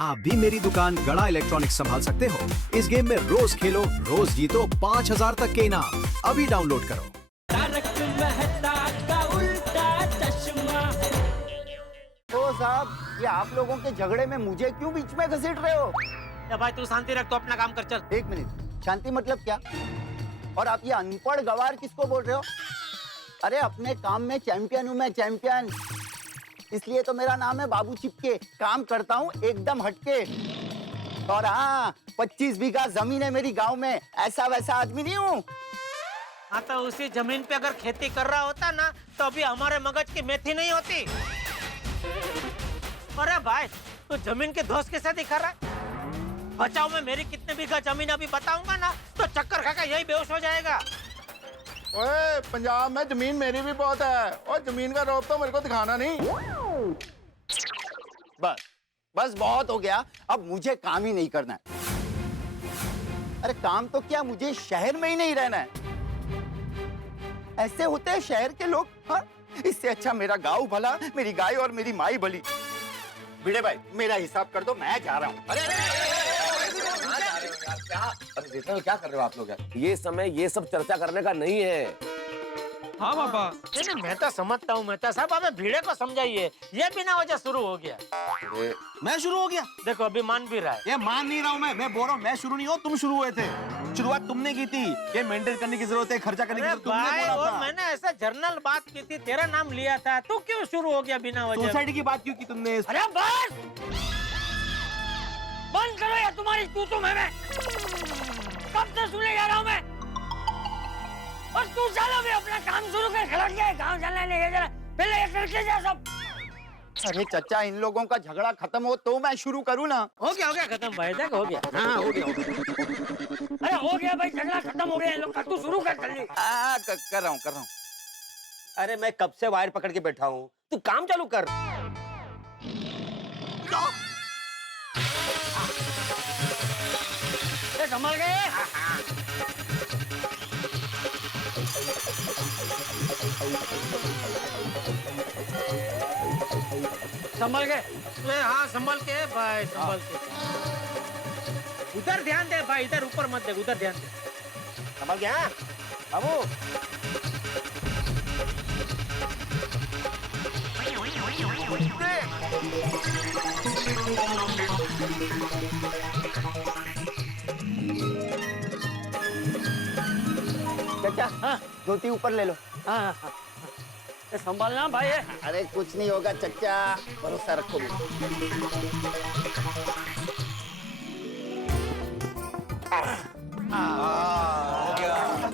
आप भी मेरी दुकान गड़ा इलेक्ट्रॉनिक्स संभाल सकते हो। इस गेम में रोज खेलो, रोज जीतो 5,000 तक के इनाम। अभी डाउनलोड करो। तारक मेहता का उल्टा चश्मा। तो साहब, ये आप लोगों के झगड़े में मुझे क्यों बीच में घसीट रहे हो? या भाई तू शांति रख, तो अपना काम कर चल। एक मिनट, शांति मतलब क्या? और आप ये अनपढ़ गवार किसको बोल रहे हो? अरे अपने काम में चैंपियन हूँ मैं, चैंपियन। इसलिए तो मेरा नाम है बाबू चिपके। काम करता हूँ एकदम हटके। और हाँ, 25 बीघा जमीन है मेरी गांव में। ऐसा वैसा आदमी नहीं हूँ। हाँ तो उसी जमीन पे अगर खेती कर रहा होता ना, तो अभी हमारे मगज की मेथी नहीं होती। अरे भाई, तू जमीन के दोस्त के साथ ही कर रहा है। बचाओ में मेरी कितने बीघा जमीन अभी बताऊंगा ना, तो चक्कर खाकर यही बेहोश हो जाएगा। ओए, पंजाब में जमीन मेरी भी बहुत है और जमीन का रौब तो मेरे को दिखाना नहीं। बस बस बहुत हो गया। अब मुझे काम ही नहीं करना है। अरे काम तो क्या, मुझे शहर में ही नहीं रहना है। ऐसे होते हैं शहर के लोग। हाँ, इससे अच्छा मेरा गांव भला, मेरी गाय और मेरी माई भली। भिड़े भाई, मेरा हिसाब कर दो, मैं जा रहा हूँ। अरे देख रहे हो क्या कर रहे हो आप लोग यार? ये समय ये सब चर्चा करने का नहीं है। हाँ पापा। नहीं, मैं तो समझता हूँ मेहता साहब, अबे भीड़े को समझाइए। ये बिना वजह शुरू हो गया। मैं शुरू हो गया? देखो अभी मान भी रहा है। ये मान नहीं रहा हूँ मैं बोल रहा हूँ मैं शुरू नहीं हूँ, तुम शुरू हुए थे। शुरुआत तुमने की थी। ये मेंटेन करने की जरूरत है, खर्चा करने की अरे जरूरत तुमने भाई, बोला वो था। मैंने ऐसा जर्नल बात की थी, तेरा नाम लिया था, तू क्यों शुरू हो गया बिना वजह? सोसाइटी की बात क्यों की तुमने? अरे बस बंद करो यार तुम्हारी तू मैं कब से सुने जा रहा हूँ मैं। और तू चलो भी अपना काम शुरू कर, खड़ा गया गाँव जाना नहीं है जरा, पहले ये करके जा सब। अरे चचा, इन लोगों का झगड़ा खत्म हो तो मैं शुरू करूँ ना। हो गया खत्म भाई, देख हो गया। हाँ, हो गया। अरे हो गया भाई, झगड़ा खत्म हो गया। इन लोग का तू शुरू कर जल्दी। कर रहा हूँ। अरे मैं कब से वायर पकड़ के बैठा हूँ, तू काम चालू कर। संभल गए। संभल गए। हाँ संभल के भाई, संभल के। उधर ध्यान दे भाई, इधर ऊपर मत देख, उधर ध्यान दे। समझ गया बाबू? चचा, हाँ धोती ऊपर ले लो। हाँ, संभालना भाई। अरे कुछ नहीं होगा चचा, भरोसा रखो।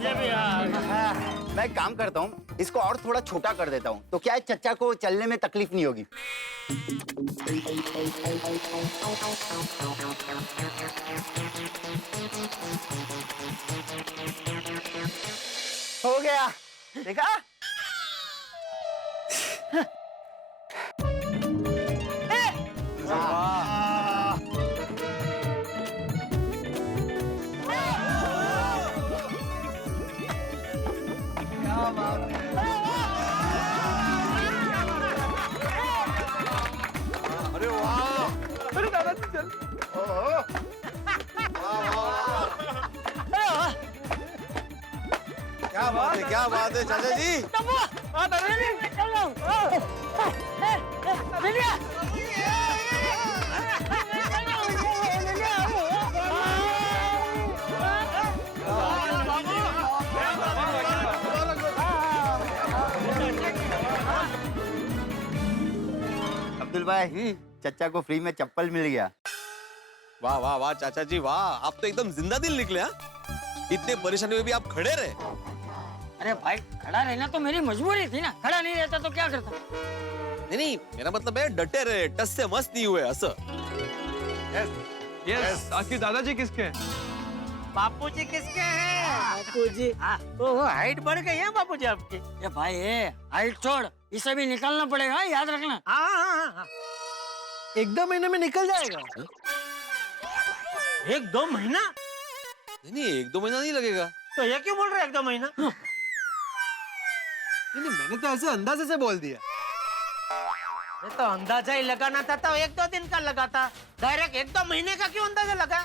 ये भी मैं एक काम करता हूँ, इसको और थोड़ा छोटा कर देता हूँ, तो क्या है चचा को चलने में तकलीफ नहीं होगी। हो गया, देखा? अरे वाह! अरे दादाजी चल। क्या बात है चाचा जी? अब्दुल भाई, चचा को फ्री में चप्पल मिल गया। वाह वाह वाह चाचा जी वाह, आप तो एकदम जिंदा दिल निकले। हाँ, इतने परेशानी में भी आप खड़े रहे। अरे भाई, खड़ा रहना तो मेरी मजबूरी थी ना, खड़ा नहीं रहता तो क्या करता। नहीं, मेरा मतलब है डटे रहे, टस से मस्त नहीं हुए असं। यस, आखिर दादाजी किसके हैं? बापूजी किसके हैं? बापूजी। ओहो, हाइट बढ़ गई है बापूजी आपकी। ये भाई हाइट छोड़, इसे भी निकालना पड़ेगा, याद रखना। हाँ। एक दो महीने में निकल जाएगा। 1-2 महीना? नहीं, 1-2 महीना नहीं लगेगा। तो ये क्यों बोल रहे 1-2 महीना? नहीं, मैंने तो ऐसे अंदाजे से बोल दिया। ये तो अंदाजा ही लगाना था तो 1-2 दिन का लगा था, डायरेक्ट 1-2 महीने का क्यों अंदाजा लगा?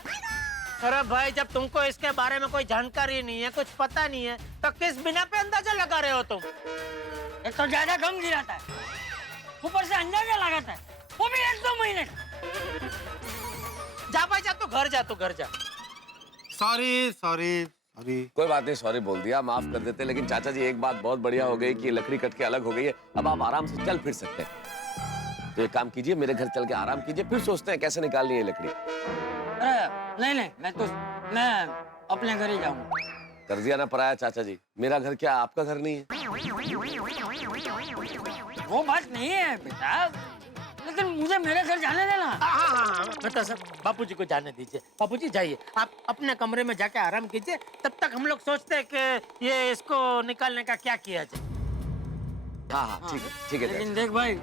अरे भाई जब तुमको इसके बारे में कोई जानकारी नहीं है, कुछ पता नहीं है, तो किस बिना पे अंदाजा लगा रहे हो तुम? एक तो ज्यादा कम गिराता है, ऊपर से अंदाजा लगाता है, वो भी 1-2 महीने का। जा भाई जा, तू घर जा। सॉरी कोई बात नहीं, सॉरी बोल दिया, माफ कर देते। लेकिन चाचा जी एक बात बहुत बढ़िया हो गई कि लकड़ी कट के अलग हो गई है, अब आप आराम से चल फिर सकते हैं। तो एक काम कीजिए, मेरे घर चल के आराम कीजिए, फिर सोचते हैं कैसे निकालनी है लकड़ी। अरे नहीं, मैं अपने घर ही जाऊंगा। कर दिया ना पराया चाचा जी, मेरा घर क्या आपका घर नहीं है? वो बात नहीं है बेटा, लेकिन मुझे मेरे घर जाने देना। हाँ, बेटा सब बापूजी को जाने दीजिए। बापूजी जाइए, आप अपने कमरे में जाके आराम कीजिए, तब तक हम लोग सोचते हैं कि ये इसको निकालने का क्या किया जाए। हाँ ठीक है लेकिन देख भाई,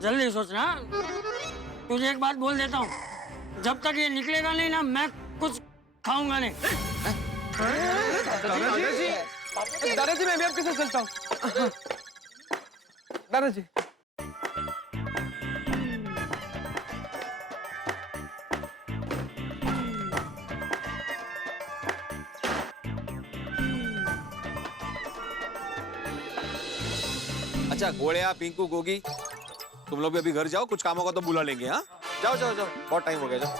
जल्दी सोचना। तुझे एक बात बोल देता हूँ, जब तक ये निकलेगा नहीं ना, मैं कुछ खाऊंगा नहीं। दादाजी मैं भी आपके साथ चलता हूँ। दादाजी अच्छा गोड़िया, पिंकू, गोगी, तुम लोग भी अभी घर जाओ, कुछ काम होगा तो बुला लेंगे। हाँ जाओ, बहुत टाइम हो गया। जाओ।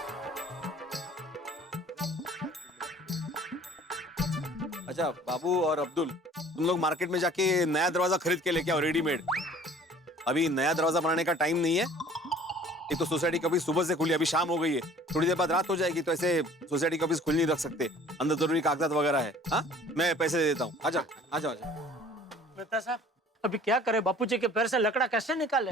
अच्छा बाबू और अब्दुल, तुम लोग मार्केट में जाके नया दरवाजा खरीद के लेके आओ, रेडीमेड। अभी नया दरवाजा बनाने का टाइम नहीं है। एक तो सोसाइटी कभी सुबह से खुली, अभी शाम हो गई है, थोड़ी देर बाद रात हो जाएगी, तो ऐसे सोसाइटी कभी खुल नहीं रख सकते, अंदर जरूरी कागजात वगैरह है। हाँ मैं पैसे दे देता हूँ, आ जाओ। बेटा साहब अभी क्या करे, बापूजी के पैर से लकड़ा कैसे निकाले?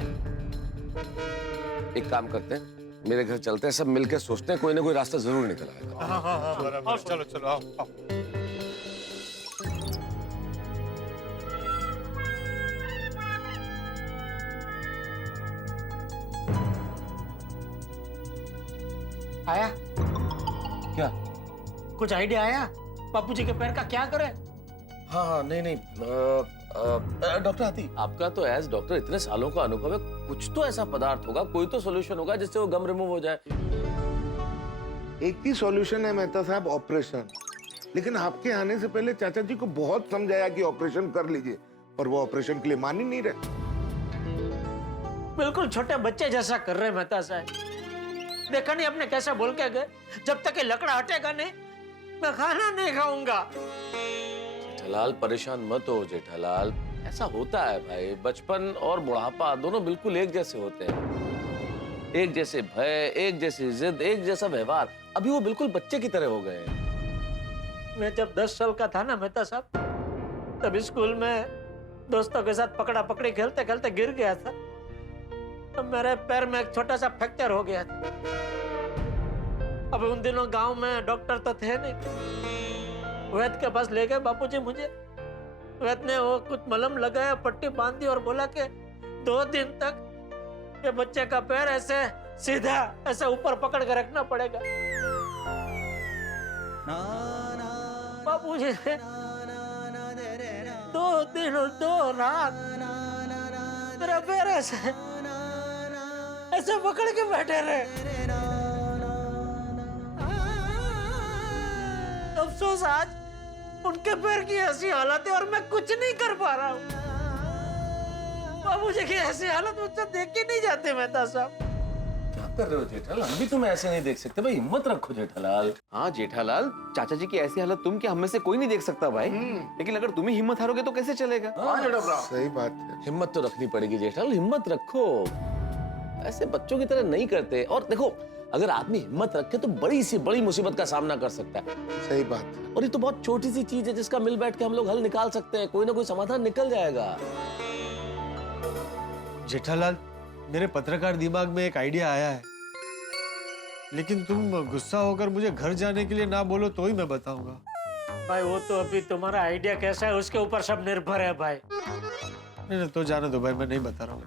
एक काम करते हैं, मेरे घर चलते हैं, सब मिलकर सोचते हैं, कोई ना कोई रास्ता जरूर निकल आएगा। चलो आओ। आया क्या? कुछ आइडिया आया? बापूजी के पैर का क्या करे? हाँ नहीं डॉक्टर हाथी, आपका तो एज डॉक्टर इतने सालों का अनुभव है, कुछ तो ऐसा पदार्थ होगा, कोई तो सॉल्यूशन होगा जिससे वो गम रिमूव हो जाए। एक ही सॉल्यूशन है मेहता साहब, ऑपरेशन। लेकिन आपके आने से पहले चाचा जी को बहुत समझाया कि ऑपरेशन कर लीजिए, पर वो ऑपरेशन के लिए मान ही नहीं रहे। बिल्कुल छोटे बच्चे जैसा कर रहे मेहता साहब। देखा नहीं आपने कैसे बोल के गए, जब तक ये लकड़ा हटेगा नहीं मैं खाना नहीं खाऊंगा। जेठालाल परेशान मत हो जेठालाल, ऐसा होता है भाई, बचपन और बुढ़ापा दोनों बिल्कुल एक जैसे होते हैं। एक जैसे भय, एक जैसी जिद, एक जैसा व्यवहार, अभी वो बिल्कुल बच्चे की तरह हो गए हैं। मैं जब 10 साल का था ना मेहता साहब, तब स्कूल में दोस्तों के साथ पकड़ा पकड़ी खेलते खेलते गिर गया था, तो मेरे पैर में एक छोटा सा फ्रैक्चर हो गया था। अब उन दिनों गांव में डॉक्टर तो थे नहीं, वैद्य के पास ले गए बापूजी मुझे। वैद्य ने वो कुछ मलहम लगाया, पट्टी बांधी और बोला कि 2 दिन तक ये बच्चे का पैर ऐसे सीधा ऐसे ऊपर पकड़ के रखना पड़ेगा। बापूजी 2 दिन और 2 रात मेरा पैर ऐसे पकड़ के बैठे रहे। अफसोस आज उनके पैर की ऐसी हालत है और मैं कुछ नहीं कर पा रहा हूँ। बाबूजी की ऐसी हालत मुझसे देख के नहीं जाते मेहता साहब। क्या कर रहे हो जेठालाल? हम भी तुम्हें ऐसे नहीं देख सकते भाई, हिम्मत रखो जेठालाल। हाँ जेठालाल, चाचा जी की ऐसी हालत तुम क्या हम में से कोई नहीं देख सकता भाई। लेकिन अगर तुम ही हिम्मत हारोगे तो कैसे चलेगा? सही बात है। हिम्मत तो रखनी पड़ेगी जेठालाल, हिम्मत रखो, ऐसे बच्चों की तरह नहीं करते। और देखो अगर आदमी हिम्मत रखे तो बड़ी सी बड़ी मुसीबत का सामना कर सकता है। सही बात है। और ये तो बहुत छोटी सी चीज है जिसका मिल बैठ के हम लोग हल निकाल सकते हैं, कोई ना कोई समाधान निकल जाएगा। जेठालाल, मेरे पत्रकार दिमाग में एक आइडिया आया है, लेकिन तुम गुस्सा होकर मुझे घर जाने के लिए ना बोलो तो ही मैं बताऊंगा। भाई वो तो अभी तुम्हारा आइडिया कैसा है उसके ऊपर सब निर्भर है भाई। नहीं तो जाने दो भाई, मैं नहीं बता रहा हूँ।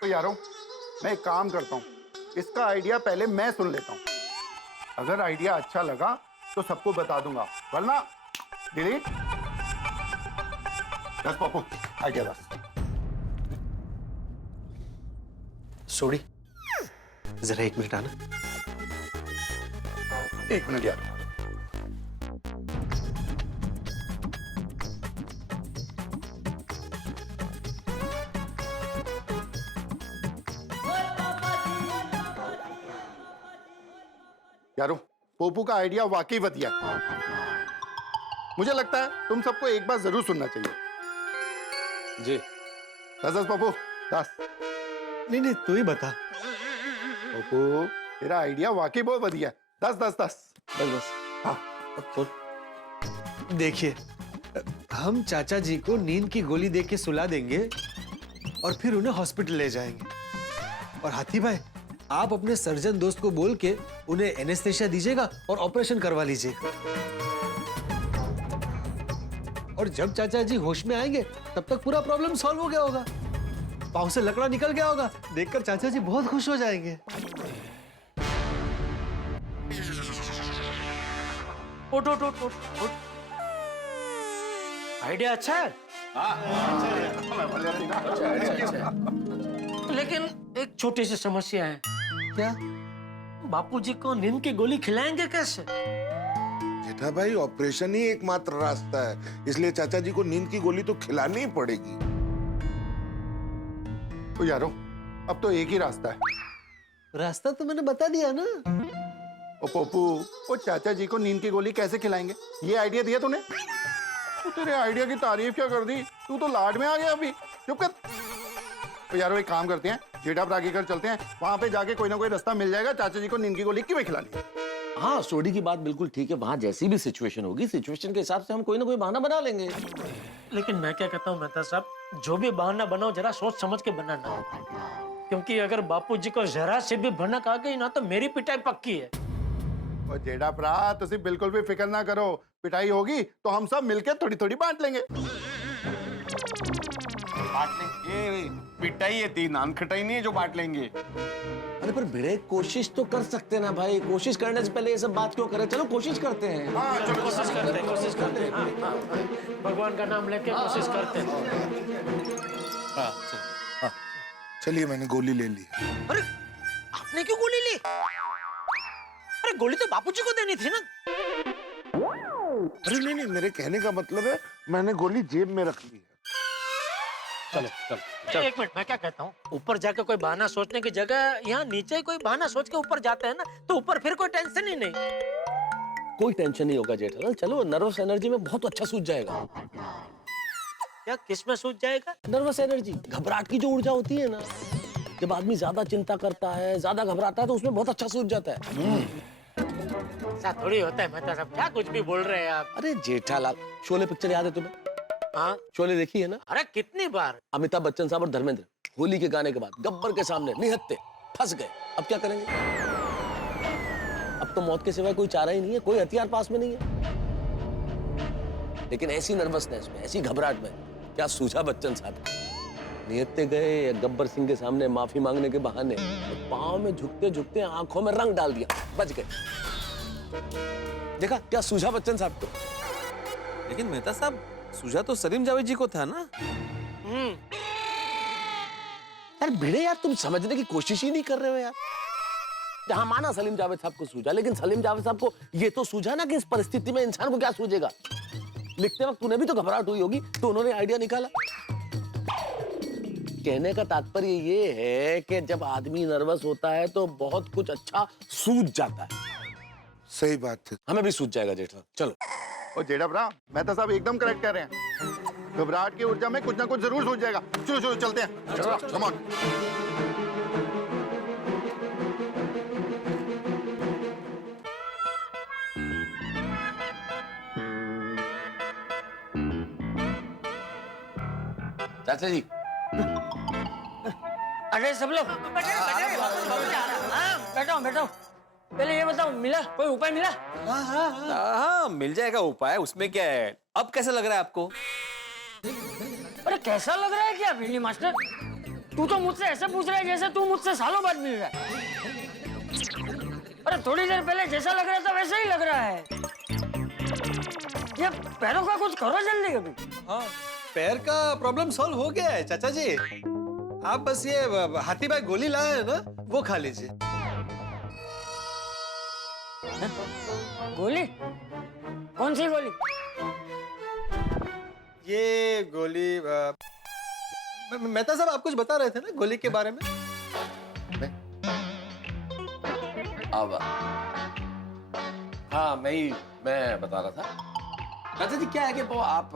तो यारों मैं एक काम करता हूँ, इसका आइडिया पहले मैं सुन लेता हूँ, अगर आइडिया अच्छा लगा तो सबको बता दूंगा, वरना डिलीट। बस पप्पू आइडिया बस। सोडी, जरा 1 मिनट आना। 1 मिनट यार। यारो, पोपू का आइडिया वाकई बढ़िया है। मुझे लगता है तुम सबको एक बार जरूर सुनना चाहिए। जी 10 पप्पू 10। नहीं, तू ही बता। पप्पू, तेरा आइडिया वाकई बहुत बढ़िया है। 10 10 10। बस हाँ। देखिए, हम चाचा जी को नींद की गोली दे के सुला देंगे और फिर उन्हें हॉस्पिटल ले जाएंगे। और हाथी भाई, आप अपने सर्जन दोस्त को बोल के उन्हें एनेस्थेशिया दीजिएगा और ऑपरेशन करवा लीजिएगा। और जब चाचा जी होश में आएंगे तब तक पूरा प्रॉब्लम सॉल्व हो गया होगा। पाँव से लकड़ा निकल गया होगा। देखकर चाचा जी बहुत खुश हो जाएंगे। उठ उठ उठ उठ उठ। आइडिया अच्छा है, लेकिन एक छोटी सी समस्या है। क्या? बापूजी को नींद की गोली खिलाएंगे कैसे? जेठा भाई, ऑपरेशन ही एकमात्र रास्ता है, इसलिए चाचा जी को नींद की गोली तो खिलानी ही पड़ेगी। तो यारो, अब तो एक ही रास्ता है। रास्ता तो मैंने बता दिया ना। ओ पोपू, वो चाचा जी को नींद की गोली कैसे खिलाएंगे? ये आइडिया दिया तूने? तू तेरे आइडिया की तारीफ क्या कर दी? तू तो लाड में आ गया अभी। चुप कर। तो यारो, एक काम करते हैं, जेठा पर आगे कर चलते हैं, वहां पे जाके कोई ना कोई रास्ता मिल जाएगा चाचा जी को नींद की गोली क्यों खिलानी। हाँ, सोडी की बात बिल्कुल ठीक है। वहां जैसी भी सिचुएशन होगी, सिचुएशन के हिसाब से हम कोई ना कोई बहाना बना लेंगे। लेकिन मैं क्या कहता हूँ मेहता साहब, जो भी बहाना बनाओ जरा सोच समझ के बनाना, क्योंकि अगर बापूजी को जरा से भी भनक आ गई ना तो मेरी पिटाई पक्की है। और जेठा भरा, तुसी बिल्कुल भी फिक्र ना करो। पिटाई होगी तो हम सब मिलकर थोड़ी थोड़ी बांट लेंगे। बांट लेंगे? पिटाई है, तीन नान खटाई नहीं है जो बांट लेंगे। अरे पर भिड़े, कोशिश तो कर सकते ना भाई। कोशिश करने से पहले ये सब बात क्यों करें? चलो कोशिश करते हैं। हाँ, चलो कोशिश करते हैं। हाँ, भगवान का नाम लेके कोशिश करते हैं। चलिए, मैंने गोली ले ली। अरे आपने क्यों गोली ली? अरे गोली तो बापूजी को देनी थी ना। अरे नहीं, मेरे कहने का मतलब है मैंने गोली जेब में रख ली है। चलो एक मिनट, मैं क्या कहता हूँ, ऊपर जाके कोई बहाना सोचने की जगह यहाँ नीचे कोई बहाना सोच के ऊपर जाते हैं ना, तो ऊपर फिर कोई टेंशन ही नहीं। कोई टेंशन नहीं होगा जेठालाल। चलो, नर्वस एनर्जी में बहुत अच्छा सूझ जाएगा। क्या किस में सूझ जाएगा? नर्वस एनर्जी, घबराहट की जो ऊर्जा होती है ना, जब आदमी ज्यादा चिंता करता है, ज्यादा घबराता है, तो उसमें बहुत अच्छा सूझ जाता है। ऐसा थोड़ी होता है मेहता साहब, क्या कुछ भी बोल रहे हैं आप। अरे जेठालाल, शोले पिक्चर याद है तुम्हें? हाँ, शोले देखी है ना? अरे कितनी बार। अमिताभ बच्चन साहब और धर्मेंद्र होली के गाने के बाद गब्बर के सामने निहत्ते फंस गए। अब क्या करेंगे? अब तो मौत के सिवाय कोई चारा ही नहीं है, कोई हथियार पास में नहीं है। लेकिन ऐसी नर्वसनेस में, ऐसी घबराहट में क्या सूझा बच्चन साहब? निहत्ते गए गब्बर सिंह के सामने माफी मांगने के बहाने, तो पांव में झुकते झुकते आंखों में रंग डाल दिया, बच गए। देखा क्या सूझा बच्चन साहब को? लेकिन मेहता साहब, सूझा तो सलीम जावेद जी को था ना। यार भिड़े, यार तुम समझने की कोशिश ही नहीं कर रहे हो यार। जहां माना सलीम जावेद साहब को सूझा, लेकिन सलीम जावेद साहब को ये तो सूझा ना कि इस परिस्थिति में इंसान को क्या सूझेगा। लिखते वक्त उन्हें भी तो घबराहट हुई होगी, तो उन्होंने आइडिया निकाला। कहने का तात्पर्य ये है कि जब आदमी नर्वस होता है तो बहुत कुछ अच्छा सूझ जाता है। सही बात है। हमें भी सूझ जाएगा जेठा। चलो। और जेठा भरा, मेहता साहब एकदम करेक्ट कह रहे हैं। घबराहट की ऊर्जा में कुछ ना कुछ जरूर सूझ जाएगा। चलो चलो चलते हैं। चलो, कम ऑन। चाचा जी, अरे सब लोग बैठो बैठो। पहले ये बताओ, मिला कोई उपाय मिला? हाँ, मिल जाएगा उपाय, उसमें क्या है। अब कैसा लग रहा है आपको? अरे कैसा लग रहा है क्या भिंडी मास्टर? तू तो मुझसे ऐसे पूछ रहा है जैसे तू मुझसे सालों बाद मिल रहा है। अरे थोड़ी देर पहले जैसा लग रहा था वैसे ही लग रहा है। ये पैरों का कुछ करो जल्दी अभी। हाँ, पैर का प्रॉब्लम सॉल्व हो गया है चाचा जी। आप बस ये हाथी भाई गोली लाए है ना, वो खा लीजिए। गोली? कौन सी गोली? ये गोली मेहता साहब आप कुछ बता रहे थे ना गोली के बारे में? अब हाँ मैं बता रहा था चाचा जी, क्या है कि वो आप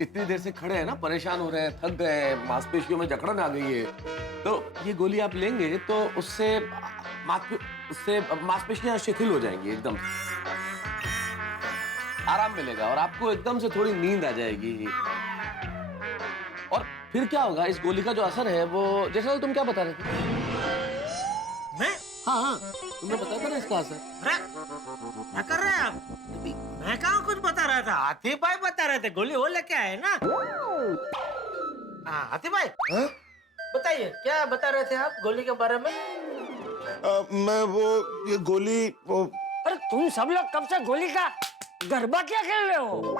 इतनी देर से खड़े हैं ना, परेशान हो रहे हैं, थक गए हैं, मांसपेशियों में जकड़न आ गई है, तो ये गोली आप लेंगे तो उससे मांसपेशियां शिथिल हो जाएंगी, एकदम आराम मिलेगा और आपको एकदम से थोड़ी नींद आ जाएगी। और फिर क्या होगा, इस गोली का जो असर है वो, जैसा तुम क्या बता रहे थे? मैं? हाँ तुमने बताया था ना इसका असर। अरे क्या कर रहे हैं आप? मैं कहाँ कुछ बता रहा था, हाथी भाई बता रहे थे, गोली वो लेके आए ना। हाँ हाथी भाई, बताइए क्या बता रहे थे आप गोली के बारे में? मैं ये गोली अरे तुम सब लोग कब से गोली का गरबा क्या खेल रहे हो?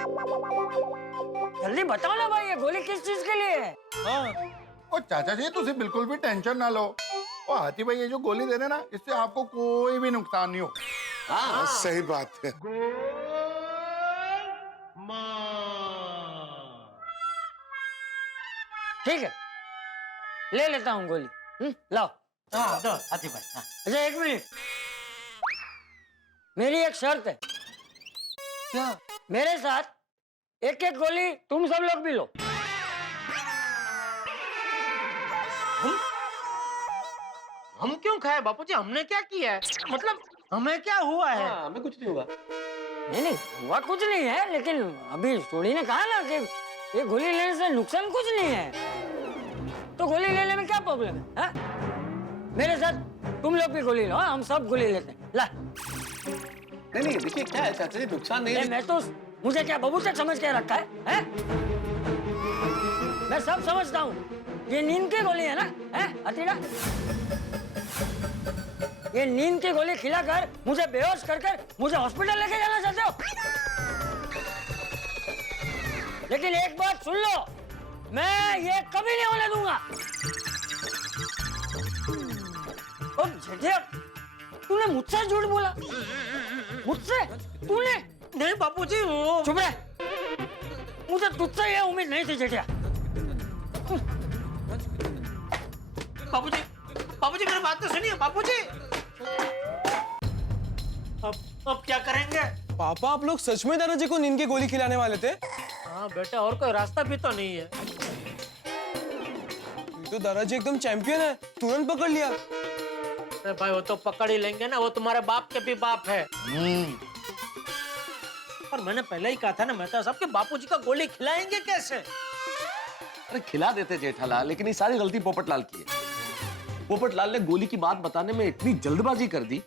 जल्दी बताओ ना भाई, ये गोली किस चीज के लिए है? और चाचा जी तुझे बिल्कुल भी टेंशन ना लो, और हाथी भाई ये जो गोली दे रहे ना, इससे आपको कोई भी नुकसान नहीं हो। हाँ सही बात है। ठीक है, ले लेता हूँ गोली। लाओ। हाँ दो हाथी भाई। हाँ। अच्छा एक मिनट, मेरी एक शर्त है। क्या? मेरे साथ एक एक गोली तुम सब लोग भी लो। हम क्यों खाए बापूजी, हमने क्या किया है? मतलब हमें क्या हुआ है? हाँ, हमें कुछ नहीं हुआ। नहीं हुआ कुछ नहीं है, लेकिन अभी सोनी ने कहा ना कि ये गोली लेने से नुकसान कुछ नहीं है, तो गोली लेने में क्या प्रॉब्लम है? हा? मेरे साथ तुम लोग भी गोली लो, हम सब गोली लेते हैं। ला। नहीं देखिए क्या है चाचा जी, नुकसान नहीं है। मैं तो, मुझे क्या बबूचक समझ के रखा है? मैं सब समझता हूँ, ये नींद की गोली है ना? अतीरा, ये नींद की गोली खिलाकर मुझे बेहोश कर मुझे हॉस्पिटल लेके जाना चाहते हो? लेकिन एक बात सुन लो, मैं ये कभी नहीं होने दूंगा। और जेठिया, तूने मुझसे झूठ बोला? मुझसे? तूने? नहीं बापूजी, वो चुप रह, मुझे तुझसे ये उम्मीद नहीं थी जेठिया। बापूजी, बापूजी मेरी बात तो सुनिए बापूजी। अब क्या करेंगे? पापा आप लोग सच में दादाजी को नींद की गोली खिलाने वाले थे? हाँ बेटा, और कोई रास्ता भी तो नहीं है। तो दादाजी एकदम चैंपियन है, तुरंत पकड़ लिया। अरे भाई वो तो पकड़ ही लेंगे ना, वो तुम्हारे बाप के भी बाप है। पर मैंने पहले ही कहा था ना मेहता साहब कि बापूजी का गोली खिलाएंगे कैसे? अरे खिला देते जेठालाल, लेकिन ये सारी गलती पोपटलाल की है। पोपटलाल ने गोली की बात बताने में इतनी जल्दबाजी कर दी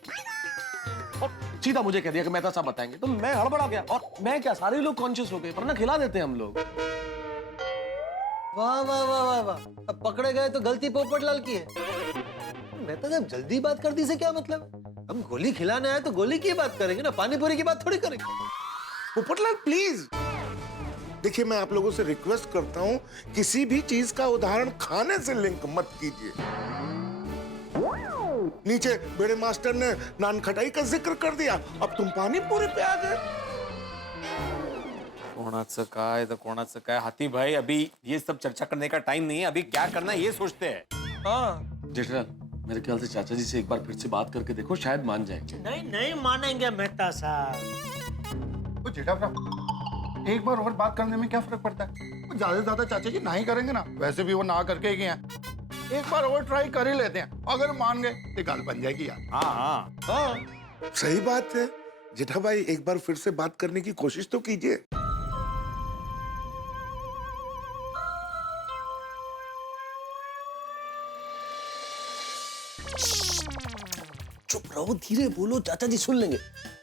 और सीधा मुझे कह दिया कि मेहता साहब बताएंगे, तो मैं हड़बड़ा गया और मैं क्या, सारे लोग कॉन्शियस हो गए, वरना खिला देते हम लोग। वाह वाह वाह वाह वाह, अब पकड़े गए तो गलती पोपटलाल की है। मेहता साहब जल्दी बात कर दी से क्या मतलब? हम गोली खिलाने आए तो गोली की बात करेंगे ना, पानी पूरी की बात थोड़ी करेंगे। पोपटलाल प्लीज, देखिए मैं आप लोगों से रिक्वेस्ट करता हूँ, किसी भी चीज का उदाहरण खाने से लिंक मत कीजिए। नीचे बड़े मास्टर ने नान खटाई का जिक्र कर दिया, अब तुम पानी पूरी पे आ गए। कोणाचं काय तर कोणाचं काय, हाथी भाई अभी ये सब चर्चा करने का टाइम नहीं है, अभी क्या करना है ये सोचते हैं। हाँ जेठालाल, मेरे ख्याल से चाचा जी से एक बार फिर से बात करके देखो, शायद मान जाएंगे। नहीं मानेंगे मेहता साहब। तो जेठा एक बार और बात करने में क्या फर्क पड़ता है? ज्यादा से ज्यादा चाचा जी ना ही करेंगे ना, वैसे भी वो ना करके ही गए हैं। एक बार और ट्राई कर ही लेते हैं, अगर मान गए तो गाल बन जाएगी यार। हाँ सही बात है जेठा भाई, एक बार फिर से बात करने की कोशिश तो कीजिए। चुप रहो, धीरे बोलो, चाचा जी सुन लेंगे।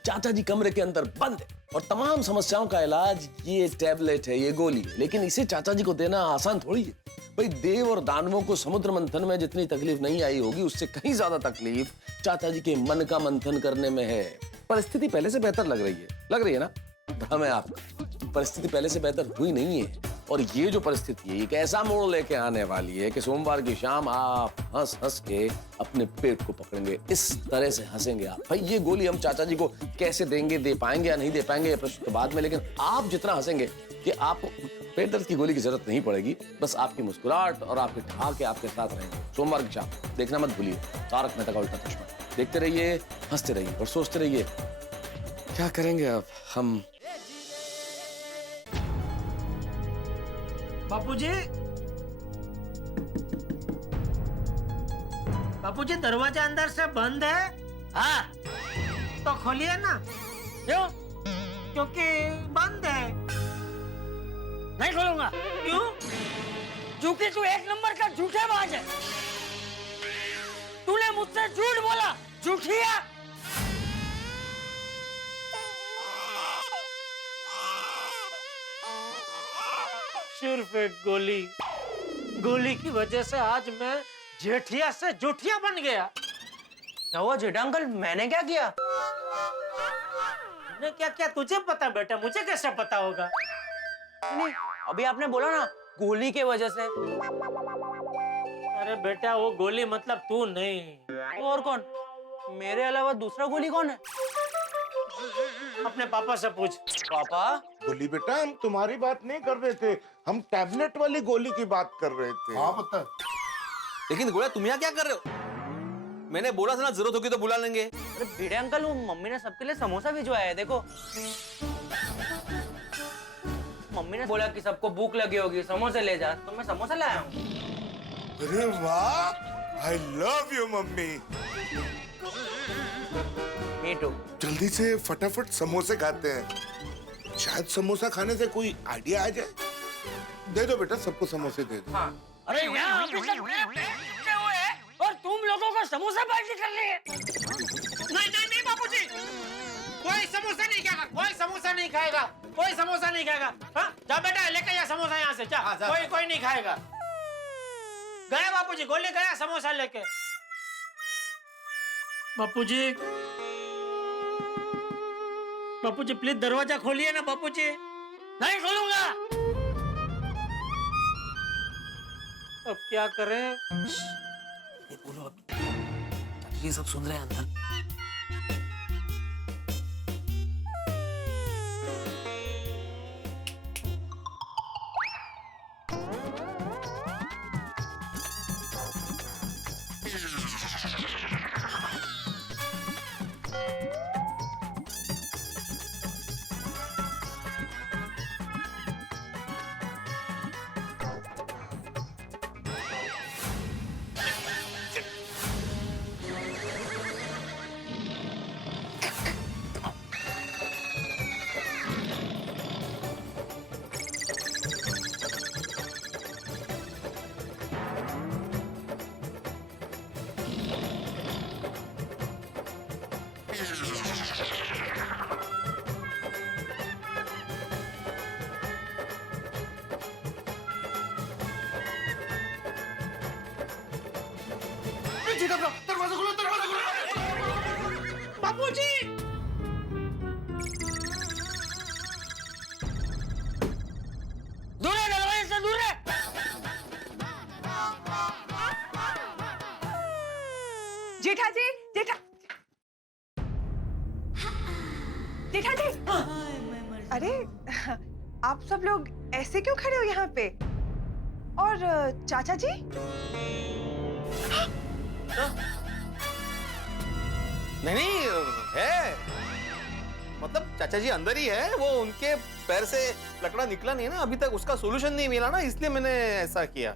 चाचा जी कमरे के अंदर बंद है और तमाम समस्याओं का इलाज ये टैबलेट है, ये गोली है, लेकिन इसे चाचा जी को देना आसान थोड़ी है। भाई देव और दानवों को समुद्र मंथन में जितनी तकलीफ नहीं आई होगी, उससे कहीं ज्यादा तकलीफ चाचा जी के मन का मंथन करने में है। परिस्थिति पहले से बेहतर लग रही है ना? भ्रम है आपका, परिस्थिति पहले से बेहतर हुई नहीं है। और ये जो परिस्थिति है एक ऐसा मोड़ लेके आने वाली है कि सोमवार की शाम आप हंस हंस के अपने पेट को पकड़ेंगे, इस तरह से हंसेंगे आप। भाई ये गोली हम चाचा जी को कैसे देंगे, दे पाएंगे या नहीं दे पाएंगे ये प्रश्न तो बाद में, लेकिन आप जितना हंसेंगे कि आपको पेट दर्द की गोली की जरूरत नहीं पड़ेगी। बस आपकी मुस्कुराहट और आपके ठहाके आपके साथ रहेंगे। सोमवार की शाम देखना मत भूलिए तारक मेहता का उल्टा चश्मा। देखते रहिए, हंसते रहिए और सोचते रहिए क्या करेंगे अब हम। बापूजी, बापूजी दरवाजा अंदर से बंद है। हाँ तो खोलिए ना। क्यों? क्योंकि बंद है। नहीं खोलूंगा। क्यों? क्योंकि तू एक नंबर का झूठेबाज है। तूने मुझसे झूठ बोला, झूठिया। सिर्फ एक गोली, गोली की वजह से आज मैं जेठिया से जूठिया बन गया। क्या हुआ जेठा अंकल, मैंने क्या किया? ने क्या क्या तुझे पता बेटा, मुझे कैसे पता होगा? नहीं, अभी आपने बोला ना गोली के वजह से। अरे बेटा वो गोली मतलब तू नहीं। तो और कौन? मेरे अलावा दूसरा गोली कौन है? अपने पापा से पूछ। पापा? गोली बेटा हम तुम्हारी बात नहीं कर रहे थे, हम टैबलेट वाली गोली की बात कर रहे थे। हाँ पता। लेकिन गोया तुम यहाँ क्या कर रहे हो? मैंने बोला था ना जरूरत होगी तो बुला लेंगे। अरे भिड़े अंकल, वो मम्मी ने सबके लिए समोसा भिजवाया है, देखो। मम्मी ने बोला कि सबको भूख लगी होगी, समोसे ले जा, तो मैं समोसा लाया हूँ। अरे वाह, I love you mummy. Me too. जल्दी से फटाफट समोसे खाते हैं, शायद समोसा खाने से कोई आइडिया आ जाए। दे दो बेटा, सबको समोसे दे दो। हाँ। अरे यहाँ अभी तक मेरे पेट टूटे हुए हैं और तुम लोगों को समोसा पार्टी कर रही है। नहीं नहीं नहीं बापूजी, कोई समोसा नहीं खाएगा, कोई समोसा नहीं खाएगा, कोई समोसा नहीं खाएगा। हाँ जा बेटा लेके जा समोसा यहाँ से, जा। कोई नहीं खाएगा। गया बापूजी, गोली गया समोसा लेके। बापूजी, बापूजी प्लीज दरवाजा खोलिए ना बापूजी। नहीं खोलूंगा। अब क्या करें? ये बोलो अब, ये सब सुन रहे हैं अंदर। दरवाजा खोलो, दरवाजा खोलो। बापूजी, दूर है, दरवाजे से दूर है। जेठा जी, जेठा जी। अरे आप सब लोग ऐसे क्यों खड़े हो यहाँ पे? और चाचा जी? नहीं है, मतलब चाचा जी अंदर ही है, वो उनके पैर से लकड़ा निकला नहीं है ना अभी तक, उसका सॉल्यूशन नहीं मिला ना, इसलिए मैंने ऐसा किया।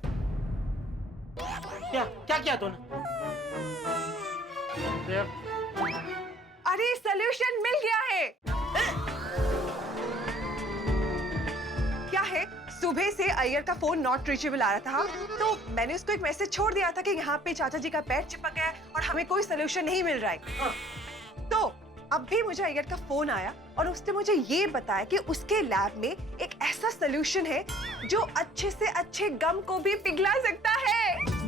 क्या क्या किया तूने? अरे सॉल्यूशन मिल गया है। क्या है, सुबह से अय्यर का फोन नॉट रीचेबल आ रहा था, तो मैंने उसको एक मैसेज छोड़ दिया था कि यहाँ पे चाचा जी का पैर चिपक गया है और हमें कोई सॉल्यूशन नहीं मिल रहा है। तो अब भी मुझे अय्यर का फोन आया और उसने मुझे ये बताया कि उसके लैब में एक ऐसा सॉल्यूशन है जो अच्छे से अच्छे गम को भी पिघला सकता है।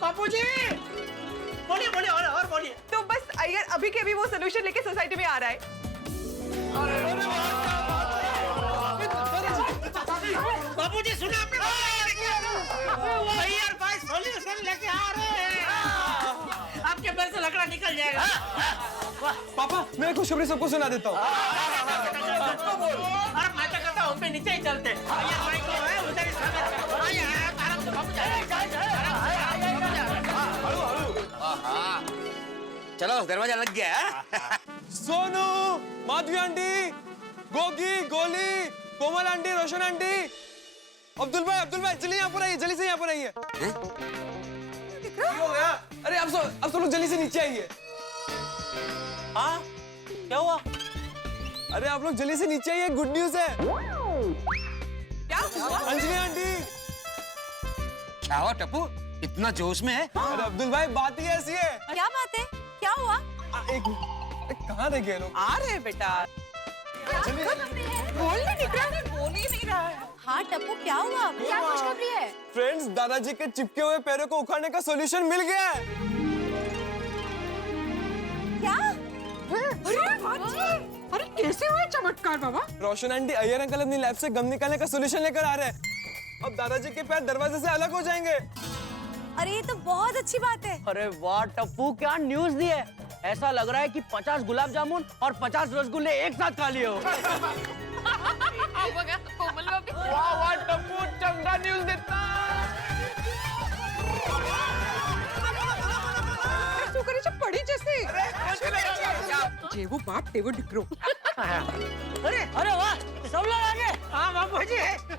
बापूजी, बोलिए बोलिए और बोलिए। तो बस अय्यर अभी के अभी वो सोल्यूशन लेके सोसाइटी में आ रहा है। बाबूजी सुना आपने? अय्यर भाई सॉल्यूशन लेके आ रहे हैं। आपके पैर से लकड़ा निकल जाएगा। पापा मैं खुशखबरी सबको सुना देता हूँ। अरे मैं तो कहता हूँ नीचे ही चलते। अय्यर भाई को है उधर ही आराम से बाबू चलो दरवाजा लग गया है। सोनू, माधवी आंटी, गोगी, गोली, कोमल आंटी, रोशन आंटी, अब्दुल भाई जल्दी यहाँ पर आइए, जल्दी से यहाँ पर आइए। क्या हो गया? अरे आप सब लोग जल्दी से नीचे आइए। हाँ क्या हुआ? अरे आप लोग जल्दी से नीचे आइए, गुड न्यूज है। क्या हुआ? अंजलि आंटी। क्या हुआ टप्पू? इतना जोश में है? अरे अब्दुल भाई बात ही ऐसी है। क्या बात है? क्या हुआ? एक कहाँ रह गए लोग? आ रहे बेटा। बोल नहीं निकला, बोल ही नहीं रहा है। हाँ टप्पू क्या हुआ? क्या खुशखबरी है? फ्रेंड्स, दादाजी के चिपके हुए पैरों को उखाड़ने का सॉल्यूशन मिल गया है। क्या? अरे कैसे हुआ चमत्कार बाबा? रोशन आंटी, अय्यर अंकल अपनी लैब से गम निकालने का सॉल्यूशन लेकर आ रहे हैं। अब दादाजी के पैर दरवाजे से अलग हो जाएंगे। अरे ये तो बहुत अच्छी बात है। अरे वाह टप्पू क्या न्यूज दी है। ऐसा लग रहा है कि 50 गुलाब जामुन और 50 रसगुल्ले एक साथ खा लिए हो। वाह वाह टप्पू चंगा न्यूज देता। पड़ी जैसे जेवो बाप तेवो डिकरो। अरे वाह सब लोग आ गए। हाँ बाबूजी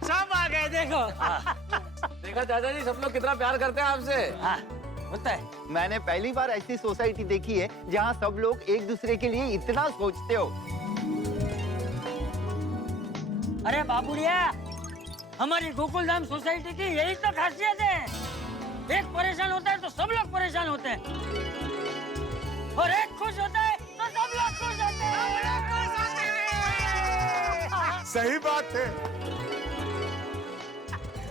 सब आ गए। देखो देखा दादाजी सब लोग कितना प्यार करते हैं आपसे। होता है। मैंने पहली बार ऐसी सोसाइटी देखी है जहाँ सब लोग एक दूसरे के लिए इतना सोचते हो। अरे बाबूड़िया, हमारी गोकुलधाम सोसाइटी की यही तो खासियत है। एक परेशान होता है तो सब लोग परेशान होते हैं, और एक खुश होता है तो सब लोग खुश होते हैं। सही बात है।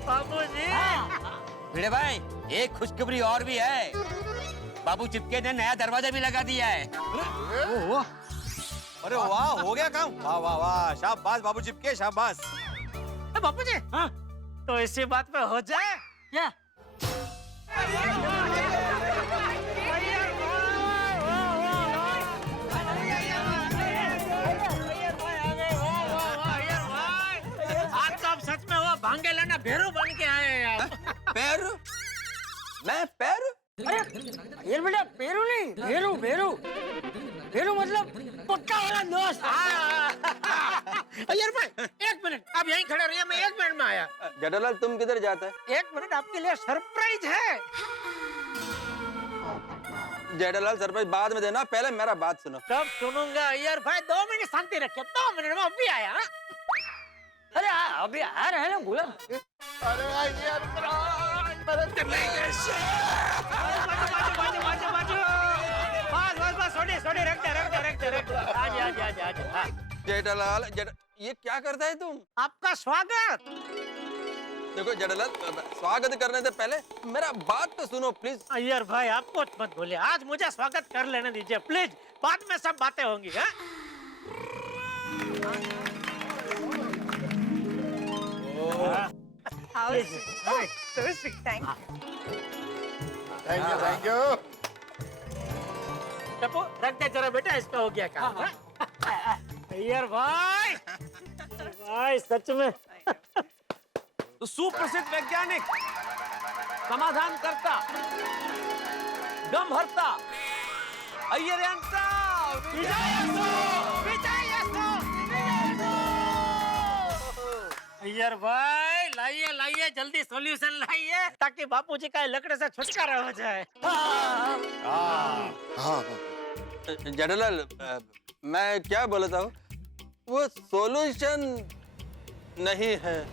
बाबूजी। भिड़े भाई एक खुशखबरी और भी है। बाबू चिपके ने नया दरवाजा भी लगा दिया है। अरे वाह, हो गया काम। वाह वाह वाह, शाबाश बाबू चिपके, शाबाश। बाबूजी हाँ तो इसी बात पे हो जाए क्या? आज तो आप सच में वो भांगे लाना भेरू बन के आए हैं आप। पैर? मैं पैर? अरे ये बेटा पेरू नहीं, भेरू भेरू भेरू मतलब पक्का वाला दोस्त। अय्यर भाई एक मिनट, आप यहीं खड़े रहिए, मैं 1 मिनट में आया। जेठालाल तुम किधर जाते हैं? 1 मिनट आपके लिए सरप्राइज है। जेठालाल सरप्राइज बाद में देना, पहले मेरा बात सुनो। कब सुनूंगा अय्यर भाई, 2 मिनट शांति रखिए। 2 मिनट में अभी आया। अरे अभी आ रहे हैं ना गुलाब। अरे यार बस छोड़े रख दे। जेठालाल ये क्या करता है तुम? आपका स्वागत। देखो जेठालाल, स्वागत करने से पहले मेरा बात तो सुनो प्लीज। अय्यर भाई आप कुछ मत बोलिए, आज मुझे स्वागत कर लेने दीजिए प्लीज, बाद में सब बातें होंगी। हाँ? Thank you. टप्पू रख दे जरा बेटा, इसका हो गया काम। अय्यर भाई सच में तो सुप्रसिद्ध वैज्ञानिक, समाधान करता, गम हरता, अय्यर अय्यर भाई लाइए जल्दी सॉल्यूशन लाइए, ताकि बापूजी का लकड़े से छुटकारा हो जाए। हाँ जेठालाल, मैं क्या बोलता हूँ, वो सॉल्यूशन नहीं है।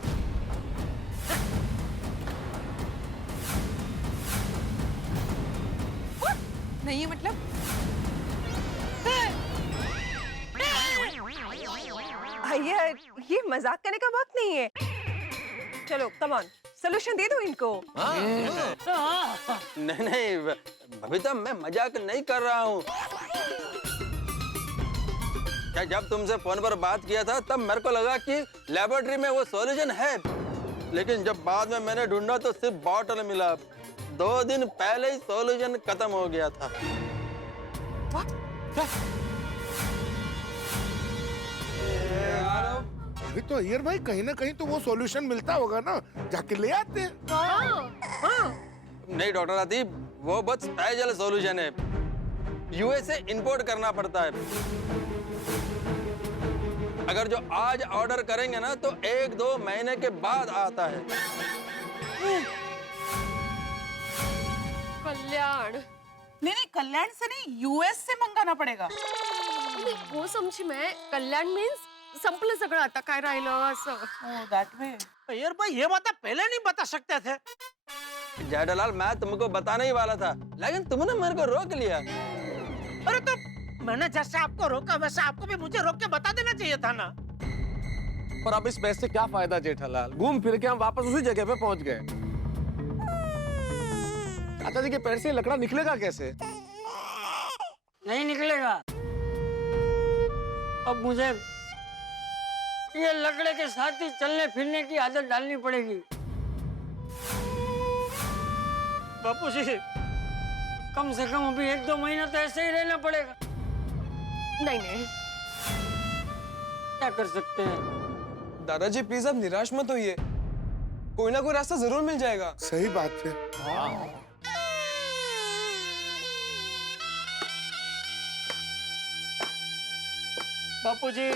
नहीं है मतलब? अय्यर ये मजाक करने का वक्त नहीं है। चलो कम ऑन, सॉल्यूशन दे दो इनको। नहीं बबीता, मैं मजाक नहीं कर रहा हूँ। क्या जब तुमसे फोन पर बात किया था तब मेरे को लगा कि लेबोरेटरी में वो सॉल्यूशन है, लेकिन जब बाद में मैंने ढूंढा तो सिर्फ बॉटल मिला। 2 दिन पहले ही सॉल्यूशन खत्म हो गया था। अरे तो अय्यर भाई कहीं ना कहीं तो वो सॉल्यूशन मिलता होगा ना, जाके ले आते हैं। नहीं डॉक्टर आतिफ, वो बहुत स्पेशल सॉल्यूशन है, यूएस से इंपोर्ट करना पड़ता है। अगर जो आज ऑर्डर करेंगे ना तो 1-2 महीने के बाद आता है। कल्याण नहीं कल्याण से नहीं, यूएस से मंगाना पडेगा। वो समझी मैं, कल्याण मीन्स संपलं सगळं, आता काय राहिलं असं. Oh that way. अय्यर भाई ये बात आप पहले नहीं बता सकते थे। जेठालाल मैं तुमको बताने ही वाला था, लेकिन तुमने मेरे को रोक लिया। अरे तो मैंने जैसे आपको रोका वैसे आपको भी मुझे रोक के बता देना चाहिए था ना। पर अब इस बहस से क्या फायदा जेठालाल, घूम फिर के हम वापस उसी जगह पे पहुंच गए। चाचा जी के पैर से लकड़ा निकलेगा कैसे? नहीं निकलेगा। अब मुझे ये लकड़े के साथ ही चलने फिरने की आदत डालनी पड़ेगी। बापूजी कम से कम अभी 1-2 महीना तो ऐसे ही रहना पड़ेगा। नहीं नहीं, क्या कर सकते हैं? दादाजी प्लीज आप निराश मत होइए, कोई ना कोई रास्ता जरूर मिल जाएगा। सही बात है। बापूजी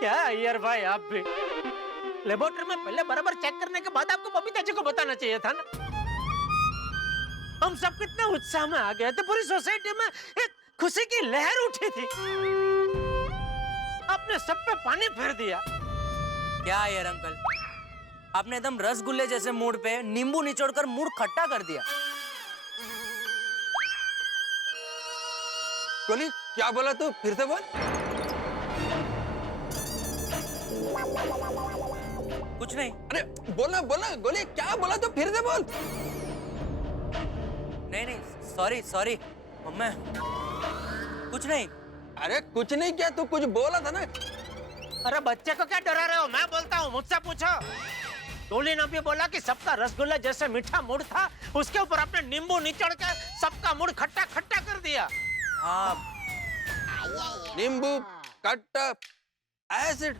क्या अय्यर भाई, आप भी लेबोरेटरी में पहले बराबर चेक करने के बाद आपको बबीता जी को बताना चाहिए था ना। हम सब कितने उत्साह में आ गए थे, पूरी सोसाइटी में एक खुशी की लहर उठी थी, आपने सब पे पानी फेर दिया। क्या यार अंकल, आपने एकदम रसगुल्ले जैसे मूड पे नींबू निचोड़कर मूड खट्टा कर दिया। गोली क्या बोला तू, फिर से बोल। कुछ नहीं। अरे बोलना बोलना गोली, क्या बोला तो फिर से बोल। नहीं सॉरी सॉरी मम्मी, कुछ नहीं। अरे कुछ नहीं क्या, तू कुछ बोला था ना। अरे बच्चे को क्या डरा रहे हो, मैं बोलता हूँ, मुझसे पूछो। डोली ने भी बोला कि सबका रसगुल्ला जैसे मीठा मूड था, उसके ऊपर आपने नींबू निचोड़ के सबका मूड खट्टा खट्टा कर दिया। हाँ, नींबू खट्टा एसिड।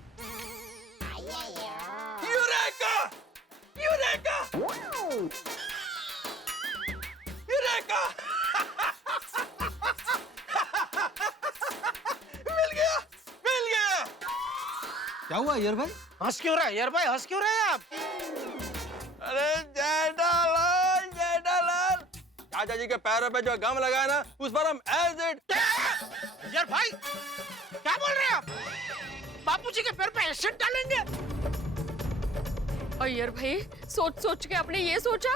यूरेका यूरेका यूरेका मिल गया मिल गया। क्या हुआ अय्यर भाई? हंस क्यों रहे अय्यर भाई, हंस क्यों रहे आप? अरे जेठालाल जेठालाल, चाचा जी के पैरों पे जो गम लगा ना उस पर हम एसिड। अय्यर भाई क्या बोल रहे हैं आप? बापूजी के पैर पे एसिड डालेंगे? अय्यर भाई सोच सोच के आपने ये सोचा,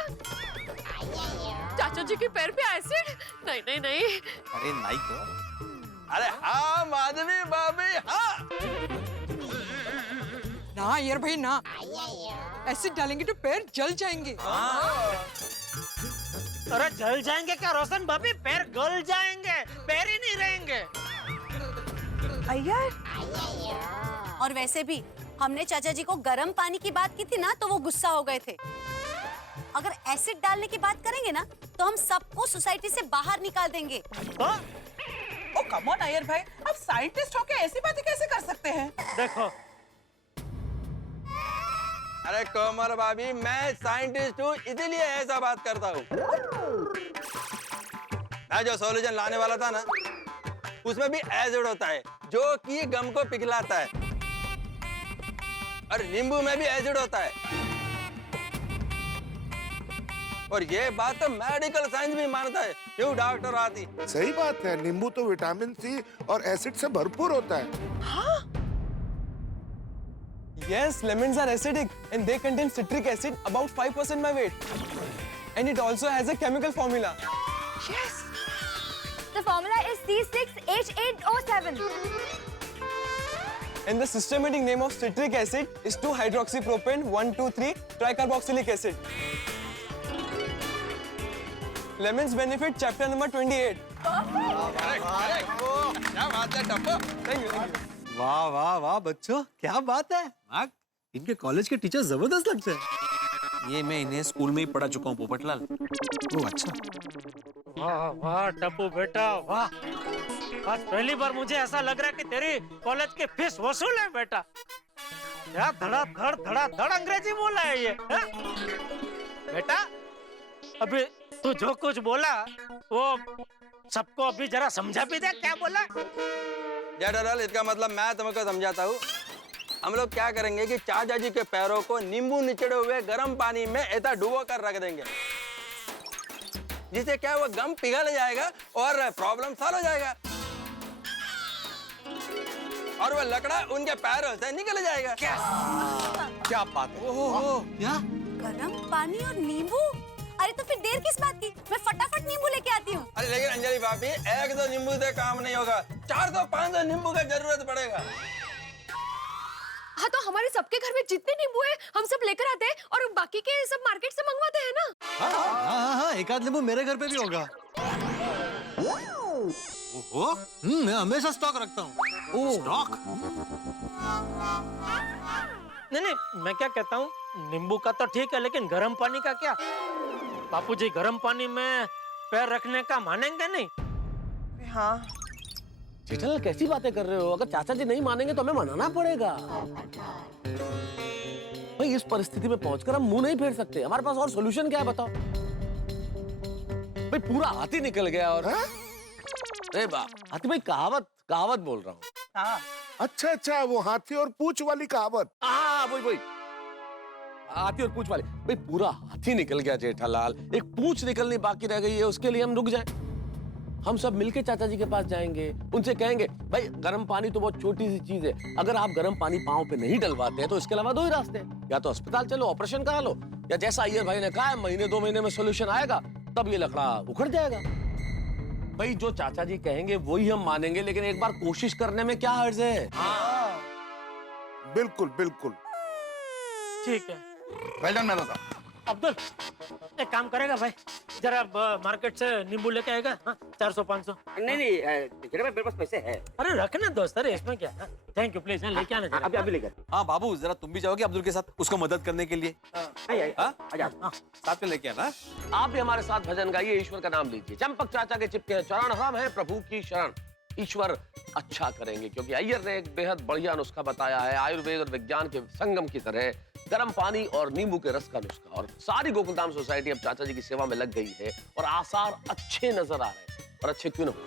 चाचा जी के पैर पे एसिड? नहीं नहीं नहीं। अरे नहीं क्यों? अरे हाँ माधवी भाभी हाँ। ना यार भाई ना, एसिड डालेंगे तो पैर जल जाएंगे। अरे जल जाएंगे क्या रोशन भाभी, पैर गल जाएंगे, पैर ही नहीं रहेंगे। अय्यर, और वैसे भी हमने चाचा जी को गर्म पानी की बात की थी ना, तो वो गुस्सा हो गए थे। अगर एसिड डालने की बात करेंगे ना तो हम सबको सोसाइटी से बाहर निकाल देंगे। ओ कम ऑन अय्यर भाई, आप साइंटिस्ट होके ऐसी बातें कैसे कर सकते हैं? देखो अरे कोमल भाभी, मैं साइंटिस्ट हूँ इसीलिए ऐसा बात करता हूँ। मैं जो सॉल्यूशन लाने वाला था ना उसमें भी एसिड होता है जो कि गम को पिघलाता है, और नींबू में भी एसिड होता है। और ये बात तो मेडिकल साइंस भी मानता है, क्यों डॉक्टर आती? सही बात है, नींबू तो विटामिन सी और एसिड से भरपूर होता है। हाँ? Yes, lemons are acidic and they contain citric acid, about 5% my weight. And it also has a chemical formula. Yes. The formula is C6H8O7. And the systematic name of citric acid is 2-hydroxypropane 1,2,3 tricarboxylic acid. Lemons benefit chapter number 28. क्या बात है Tappu? Thank you. वाह वाह वाह बच्चों, क्या बात है। इनके कॉलेज के टीचर जबरदस्त लगते हैं। ये मैं इन्हें स्कूल में ही पढ़ा चुका हूँ पोपटलाल। ओह अच्छा। वाह वाह टप्पू बेटा वाह, आज पहली बार मुझे ऐसा लग रहा है कि तेरी कॉलेज की फीस वसूल है बेटा। क्या धड़ा अंग्रेजी बोला है ये है? बेटा अभी तू जो कुछ बोला वो सबको अभी जरा समझा भी दे, क्या बोला? जेठालाल, इसका मतलब मैं तुमको समझाता हूँ। हम लोग क्या करेंगे कि चाचा जी के पैरों को नींबू निचड़े हुए गर्म पानी में ऐसा डुबो कर रख देंगे, जिससे क्या वो गम पिघल जाएगा और प्रॉब्लम सॉल्व हो जाएगा, और वो लकड़ा उनके पैरों से निकल जाएगा। क्या बात है? ओहो क्या? गरम पानी और नींबू? अरे तो फिर देर किस बात की, मैं फटाफट नींबू लेके आती हूँ। अरे लेकिन अंजलि भाभी, 1-2 नींबू से काम नहीं होगा, 400-500 नींबू का जरूरत पड़ेगा। हाँ तो हमारे सबके घर में जितने नींबू हैं हम सब लेकर आते हैं और बाकी के सब मार्केट से मंगवाते हैं ना। हाँ, एक आध नींबू मेरे घर पे भी होगा। ओहो, मैं हमेशा स्टॉक रखता हूँ। स्टॉक? नहीं, मैं क्या कहता हूँ, नींबू का तो ठीक है, लेकिन गर्म पानी का क्या? बापूजी गर्म पानी में पैर रखने का मानेंगे नहीं? हाँ जेठालाल कैसी बातें कर रहे हो? अगर चाचा जी नहीं मानेंगे तो हमें मनाना पड़ेगा। भाई इस परिस्थिति में पहुंचकर हम मुंह नहीं फेर सकते। हमारे पास और सॉल्यूशन क्या है बताओ? भाई पूरा हाथी निकल गया और अरे हाथी भाई कहावत बोल रहा हूँ। हाँ अच्छा, वो हाथी और पूंछ वाली कहावत। हाँ वही हाथी और पूंछ वाले। भाई पूरा हाथी निकल गया जेठालाल, एक पूंछ निकलनी बाकी रह गई है, उसके लिए हम रुक जाएं। हम सब मिलके चाचा जी के पास जाएंगे, उनसे कहेंगे भाई गर्म पानी तो बहुत छोटी सी चीज है, अगर आप गर्म पानी पांव पे नहीं डलवाते हैं तो इसके अलावा 2 ही रास्ते हैं, या तो अस्पताल चलो ऑपरेशन करा लो, या जैसा अय्यर भाई ने कहा है महीने 2 महीने में सोल्यूशन आएगा, तब ये लकड़ा उखड़ जाएगा। भाई जो चाचा जी कहेंगे वही हम मानेंगे, लेकिन एक बार कोशिश करने में क्या हर्ज है? बिल्कुल बिल्कुल ठीक है। वेल डन मेहता साहब। अब्दुल एक काम करेगा भाई, जरा मार्केट से नींबू लेके आएगा। 400-500? नहीं मेरे पास पैसे है। अरे रखना दोस्त, अरे इसमें क्या? थैंक यू, प्लीज लेके आना जरा। अभी लेकर। हाँ बाबू, जरा तुम भी जाओगे अब्दुल के साथ उसको मदद करने के लिए? साथ में लेके आना। आप भी हमारे साथ भजन गाइए, ईश्वर का नाम लीजिए। चंपक चाचा के चिपके चरण हम है प्रभु की शरण। ईश्वर अच्छा करेंगे, क्योंकि अय्यर ने एक बेहद बढ़िया नुस्खा बताया है, आयुर्वेद और विज्ञान के संगम की तरह गर्म पानी और नींबू के रस का नुस्खा। और सारी गोकुलधाम सोसाइटी अब चाचा जी की सेवा में लग गई है और आसार अच्छे नजर आ रहे हैं, और अच्छे क्यों ना हो।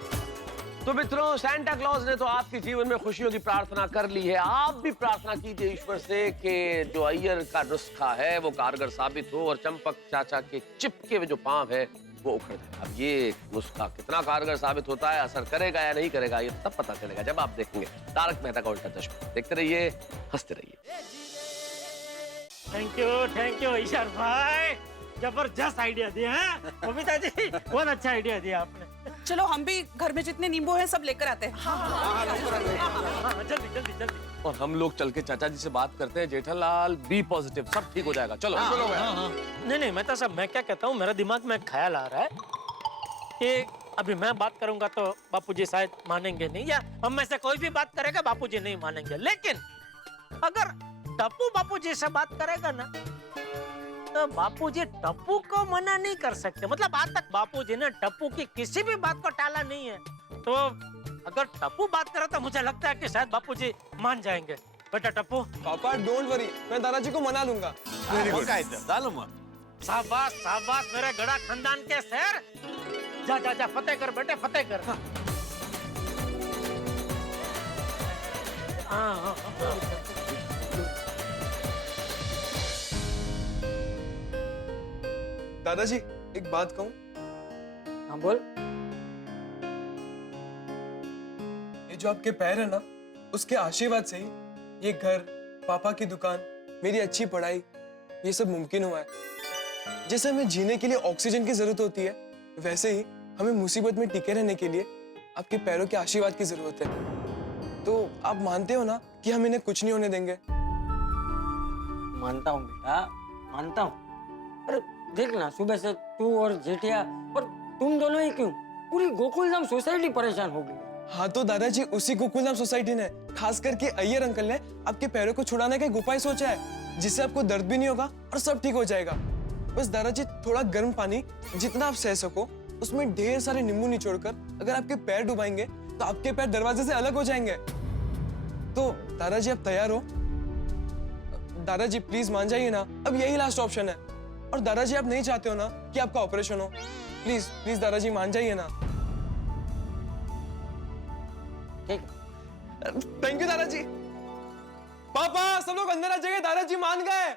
तो मित्रों, सांता क्लॉज ने तो आपके जीवन में खुशियों की प्रार्थना कर ली है। आप भी प्रार्थना कीजिए ईश्वर से कि जो अय्यर का नुस्खा है वो कारगर साबित हो और चंपक चाचा के चिपके हुए जो पांव है वो उखड़ जाए। अब ये नुस्खा कितना कारगर साबित होता है, असर करेगा या नहीं करेगा, ये तब पता चलेगा जब आप देखेंगे तारक मेहता का उल्टा चश्मा। देखते रहिए, हंसते रहिए। थैंक यू ईश्वर भाई, जबरदस्त आइडिया दिया है। बबीता जी बहुत अच्छा आइडिया दिया आपने। चलो हम भी घर में जितने नींबू हैं सब लेकर आते हैं। जल्दी। और हम लोग चल के चाचा जी से बात करते हैं। जेठालाल बी पॉजिटिव, सब ठीक हो जाएगा। चलो नहीं मेहता साहब, मैं क्या कहता हूँ, मेरे दिमाग में ख्याल आ रहा है कि अभी मैं बात करूंगा तो बापूजी शायद मानेंगे नहीं, या हम में से कोई भी बात करेगा बापूजी नहीं मानेंगे, लेकिन अगर टप्पू बापूजी से बात करेगा ना तो बापूजी टप्पू को मना नहीं कर सकते। मतलब आज तक बापूजी ने टप्पू की किसी भी बात को टाला नहीं है, तो अगर टप्पू बात करे तो मुझे लगता है कि शायद बापूजी मान जाएंगे। बेटा टप्पू। पापा डोंट वरी, मैं दादाजी को मना लूंगा। शाबाश मेरे गड़ा खानदान के शेर। जा फतेह कर बेटे, फतेह कर। हाँ। दादाजी एक बात कहूँ? हाँ बोल। ये जो आपके पैर है ना, उसके आशीर्वाद से ही ये घर, पापा की दुकान, मेरी अच्छी पढ़ाई, ये सब मुमकिन हुआ है। जैसे हमें जीने के लिए ऑक्सीजन की जरूरत होती है, वैसे ही हमें मुसीबत में टिके रहने के लिए आपके पैरों के आशीर्वाद की जरूरत है। तो आप मानते हो ना कि हम इन्हें कुछ नहीं होने देंगे? मानता हूँ बेटा, मानता हूँ। अरे देखना, सुबह से तू और जेठिया और तुम दोनों ही क्यों, पूरी गोकुलधाम सोसाइटी परेशान हो गई। हाँ तो दादाजी, उसी गोकुलधाम सोसाइटी ने, खास करके अय्यर अंकल ने आपके पैरों को छुड़ाने का एक उपाय सोचा है, जिससे आपको दर्द भी नहीं होगा और सब ठीक हो जाएगा। बस दादाजी, थोड़ा गर्म पानी जितना आप सह सको, उसमें ढेर सारे नींबू निचोड़कर अगर आपके पैर डुबाएंगे तो आपके पैर दरवाजे से अलग हो जाएंगे। तो दादाजी, आप तैयार हो? दादाजी प्लीज मान जाइए ना, अब यही लास्ट ऑप्शन है। और दादाजी, आप नहीं चाहते हो ना कि आपका ऑपरेशन हो? प्लीज प्लीज दादाजी मान जाइए ना। ठीक, थैंक यू दादाजी। पापा, सब लोग अंदर आ जाइए, दादाजी मान गए।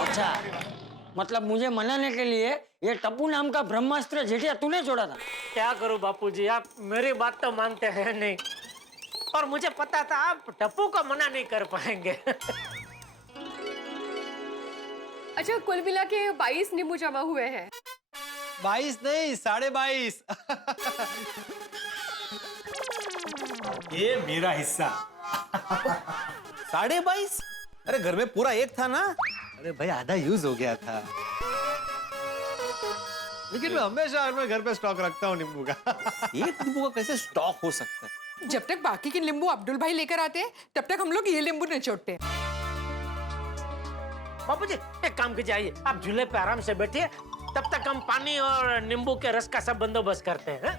अच्छा, मतलब मुझे मनाने के लिए ये टप्पू नाम का ब्रह्मास्त्र जेठिया तूने छोड़ा था? क्या करूं बापूजी, आप मेरी बात तो मानते हैं नहीं, और मुझे पता था आप टप्पू को मना नहीं कर पाएंगे। अच्छा, कुल मिला के 22 नींबू जमा हुए हैं। 22 नहीं, 22.5। ये मेरा हिस्सा। 22.5? अरे घर में पूरा एक था ना। अरे भाई, आधा यूज हो गया था, लेकिन मैं हमेशा घर पे स्टॉक रखता हूँ नींबू का। एक नींबू का कैसे स्टॉक हो सकता है? जब तक बाकी के नींबू अब्दुल भाई लेकर आते हैं, तब तक हम लोग ये नींबू निचोड़ते हैं। बापूजी, एक काम कीजिए, आइए आप झूले पे आराम से बैठिए, तब तक हम पानी और नींबू के रस का सब बंदोबस्त करते हैं।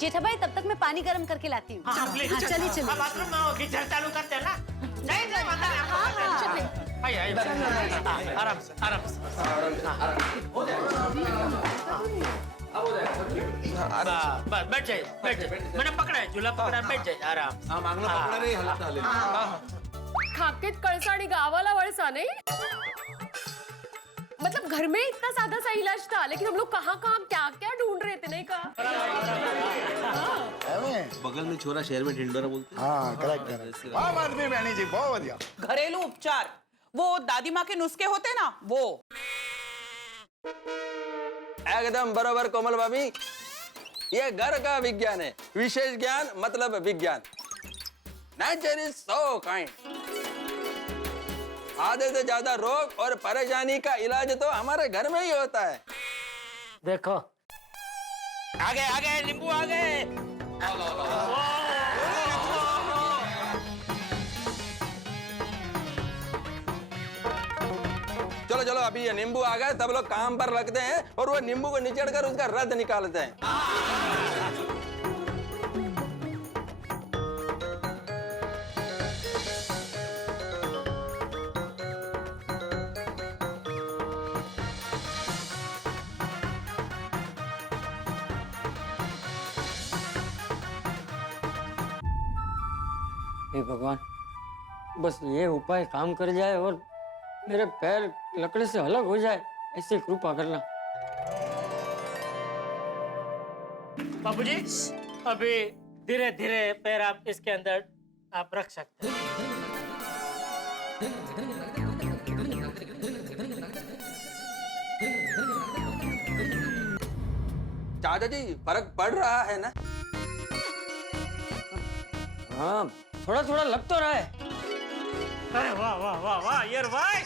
जेठा भाई, तब तक मैं पानी गर्म करके लाती हूँ। चलिए चलिए। बाथरूम में होगी, जल चालू करते हैं ना। नहीं, आइए, आराम से, आराम से। बस बैठ जाइए, बैठ जाइए। मैंने पकड़ा है, झूला पकड़ा, बैठ जाइए आराम से। मांगना पकड़ा नहीं, हलत हले। खाकेत कळसाडी गावाला वळसा नहीं? मतलब घर में इतना सादा सा इलाज था, लेकिन हम लोग कहाँ कहाँ क्या क्या ढूंढ रहे थे, नहीं कहा? बगल में छोरा शहर में ढिंडोरा बोलते हैं। हाँ, करेक्ट। वाह माधवी बहनी जी, बहुत बढ़िया। घरेलू उपचार, वो दादी माँ के नुस्खे होते ना, वो। एकदम बरोबर कोमल भाभी, ये घर का विज्ञान है, विशेष ज्ञान मतलब विज्ञान। Nature is so kind. आधे से ज्यादा रोग और परेशानी का इलाज तो हमारे घर में ही होता है। देखो, आगे आगे नींबू आगे। चलो चलो, अभी ये नींबू आ गए, सब लोग काम पर लगते हैं और वो नींबू को निचड़ कर उसका रस निकालते हैं। हे भगवान, बस ये उपाय काम कर जाए और मेरे पैर लकड़ी से अलग हो जाए, ऐसी कृपा करना। बाबूजी, अभी धीरे धीरे पैर आप इसके अंदर आप रख सकते हैं। चाचा जी, फर्क पड़ रहा है ना? हाँ, थोड़ा थोड़ा लग तो रहा है। अरे वाह वाह वाह वाह यार भाई।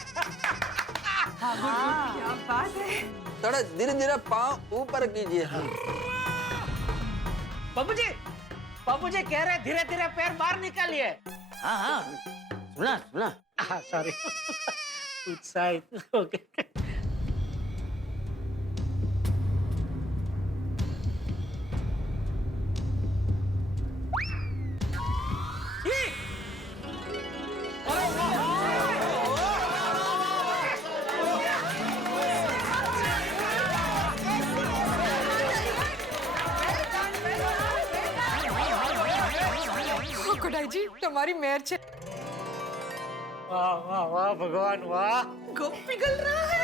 क्या बात है। थोड़ा धीरे धीरे पाँव ऊपर कीजिए। बाबूजी, बाबूजी कह रहे धीरे धीरे पैर बाहर निकालिए। हाँ हाँ, सुना सुना। सॉरी, उत्साहित हो गए। कोडाई जी, तुम्हारी मेहर छे। वाह वाह वाह भगवान वाह। गो पिघल रहा है।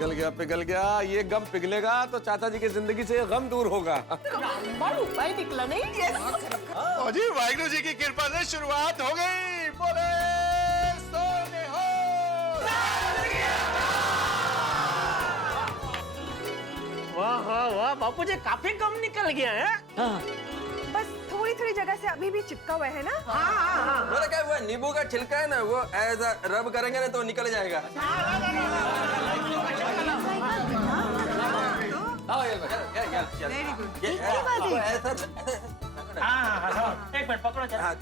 पिघल गया। ये गम पिघलेगा तो चाचा जी की जिंदगी से ये गम दूर होगा। उपाय निकला नहीं? और जी वाहिगुरु जी की कृपा से शुरुआत हो गई। बोले सोने हो। वाह वाह वाह बापू जी काफी कम निकल गया है। बस थोड़ी थोड़ी जगह से अभी भी चिपका हुआ है ना? बोले क्या वो नींबू का छिलका है ना, वो ऐसा रब करेंगे ना तो निकल जाएगा। Very good. एक मिनट पकड़ो जरा।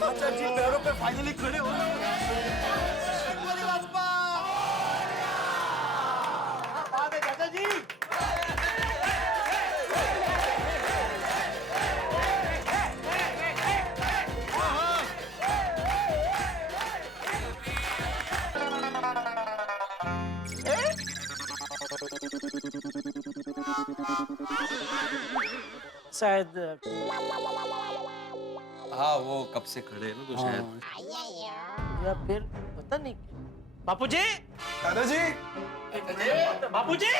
चाचा जी पैरों पे फाइनली खड़े हो गए। चाचा जी शायद हाँ वो कब से खड़े हैं ना तो शायद। या फिर पता नहीं। बापू जी, दादाजी, बापू जी,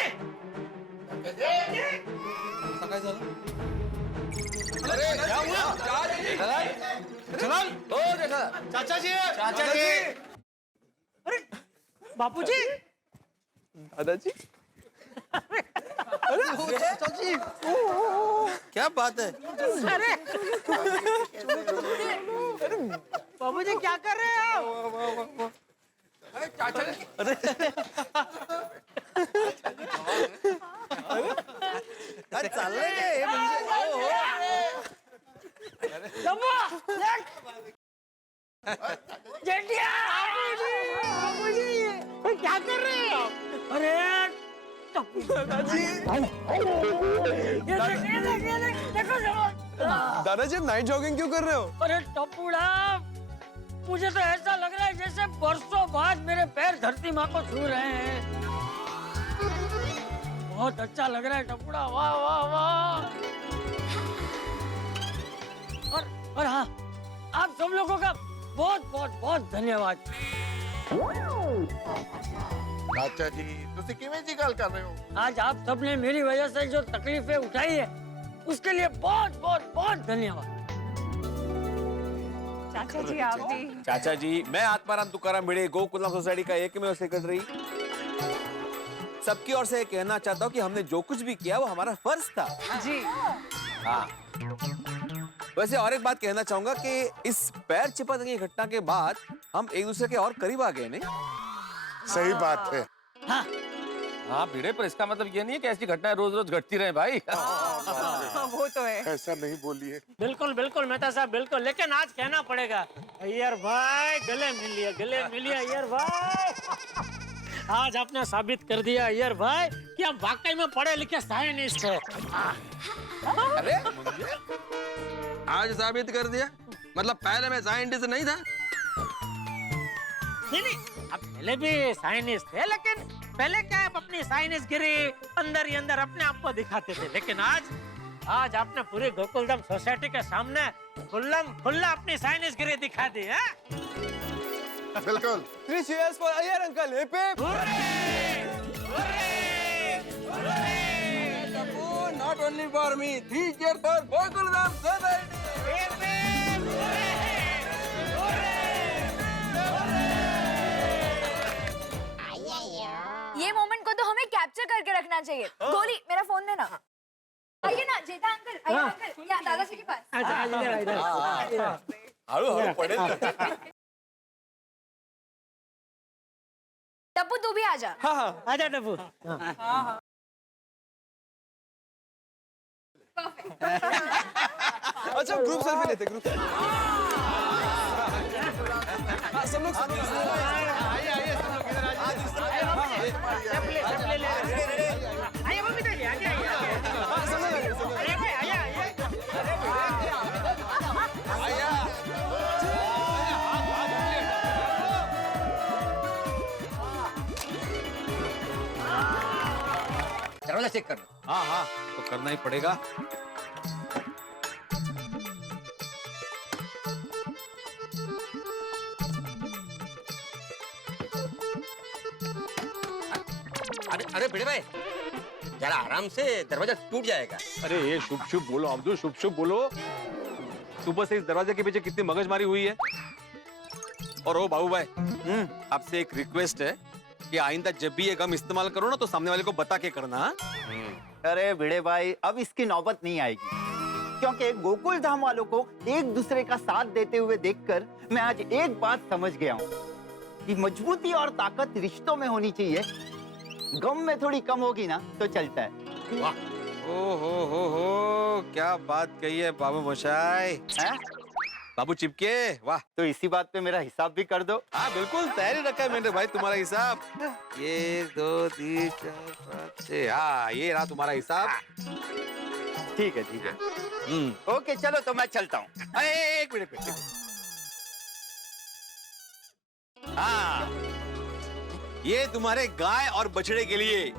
अरे क्या हुआ? चल ओ देखा चाचा जी, अरे बापू जी, दादाजी, चाची क्या बात है? अरे बाबू जी क्या कर रहे हो आप? चाचा जी, अरे चाललंय काय जेठिया, क्या कर रहे हो? अरे देखो दादाजी नाइट जॉगिंग क्यों कर रहे हो? अरे टपुड़ा, मुझे तो ऐसा लग रहा है जैसे बरसों बाद मेरे पैर धरती माँ को छू रहे हैं। बहुत अच्छा लग रहा है टपुड़ा, वाह वाह वाह। और हाँ, आप सब लोगों का बहुत बहुत बहुत धन्यवाद। चाचा जी तुसी किवें जी गल कर रहे हो? आज आप सबने मेरी वजह से जो तकलीफें उठाई है उसके लिए बहुत बहुत बहुत धन्यवाद। चाचा जी आप भी। चाचा जी, मैं आत्माराम तुकाराम भिड़े गोकुलम सोसाइटी का एकमेव सेक्रेटरी सबकी ओर से कहना चाहता हूँ कि हमने जो कुछ भी किया वो हमारा फर्ज था। जी हाँ। वैसे और एक बात कहना चाहूंगा कि इस पैर चिपकने की घटना के बाद हम एक दूसरे के और करीब आ गए नहीं? सही बात है। हाँ भिड़े, पर इसका मतलब ये नहीं है कि ऐसी घटनाएं रोज रोज घटती रहे भाई। वो तो है। ऐसा नहीं बोलिए। बिल्कुल बिल्कुल मेहता साहब बिल्कुल, लेकिन आज कहना पड़ेगा अय्यर भाई, गले मिलिए अय्यर भाई। आज आपने साबित कर दिया अय्यर भाई कि आप वाकई में पढ़े लिखे साइंटिस्ट है। अरे आज साबित कर दिया? मतलब पहले मैं साइंटिस्ट नहीं था? नहीं, आप पहले भी साइंटिस्ट थे, लेकिन पहले क्या आप अपनी साइंस गिरी अंदर ही अंदर अपने आप को दिखाते थे, लेकिन आज आपने पूरी गोकुलधाम सोसाइटी के सामने खुल्ला अपनी साइंस गिरी दिखा दी है। बिल्कुल। 3 cheers for Iyer uncle. Hip hip. Not only for me, 3 cheers for Gokuldham society. ये मोमेंट को तो हमें कैप्चर करके रखना चाहिए। गोली, मेरा फोन देना। आइए ना जेठा अंकल, आइए अंकल, यहाँ दादाजी के पास। हारू पढ़े। टप्पू तू भी आजा। हाँ आजा टप्पू। अच्छा ग्रुप सेल्फी लेते ग्रुप। सब लोग आइए आइए सब लोग इधर आइए मम्मी तो आइए दरवाजा चेक कर लो। हाँ हाँ तो करना ही पड़ेगा। अरे अरे भिड़े भाई जरा आराम से, दरवाजा टूट जाएगा। अरे ये शुभ शुभ बोलो अब्दुल, शुभ शुभ बोलो। सुबह से इस दरवाजे के पीछे कितनी मगजमारी हुई है। और ओ बाबू भाई, आपसे एक रिक्वेस्ट है कि आइंदा जब भी ये गम इस्तेमाल करो ना तो सामने वाले को बता के करना। अरे भिड़े भाई, अब इसकी नौबत नहीं आएगी, क्योंकि गोकुल धाम वालों को एक दूसरे का साथ देते हुए देखकर मैं आज एक बात समझ गया हूँ कि मजबूती और ताकत रिश्तों में होनी चाहिए। गम में थोड़ी कम होगी ना तो चलता है। वाह, ओ हो, क्या बात कही है बाबू मोशाई। बाबू चिपके, वाह। तो इसी बात पे मेरा हिसाब भी कर दो। हाँ बिल्कुल, तैयारी रखा है मैंने भाई तुम्हारा हिसाब। 1 2 3 4 5 6, हाँ ये रहा तुम्हारा हिसाब। ठीक है ठीक है। ओके चलो तो मैं चलता हूँ। एक मिनट। हाँ ये तुम्हारे गाय और बछड़े के लिए।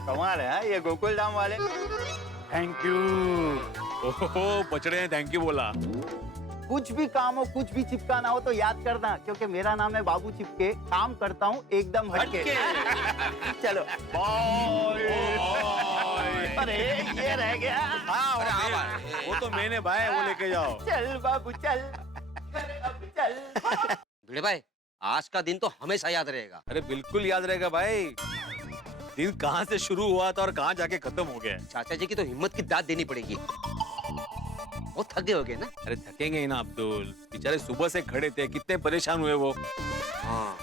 कमाल है ये गोकुल धाम वाले। Thank you. ओहो, बछड़े ने थैंक यू बोला। कुछ भी काम हो, कुछ भी चिपकाना हो तो याद करना, क्योंकि मेरा नाम है बाबू चिपके, काम करता हूँ एकदम हटके। चलो बाय। अरे ये रह गया। हाँ वो तो मैंने भाई, वो लेके जाओ। चल बाबू चल, चल। भिड़े भाई आज का दिन तो हमेशा याद रहेगा। अरे बिल्कुल याद रहेगा भाई। दिन कहाँ से शुरू हुआ था और कहाँ जाके खत्म हो गया। चाचा जी की तो हिम्मत की दाद देनी पड़ेगी। वो थके हो गए ना। अरे थकेंगे ही ना अब्दुल, बेचारे सुबह से खड़े थे, कितने परेशान हुए वो। हाँ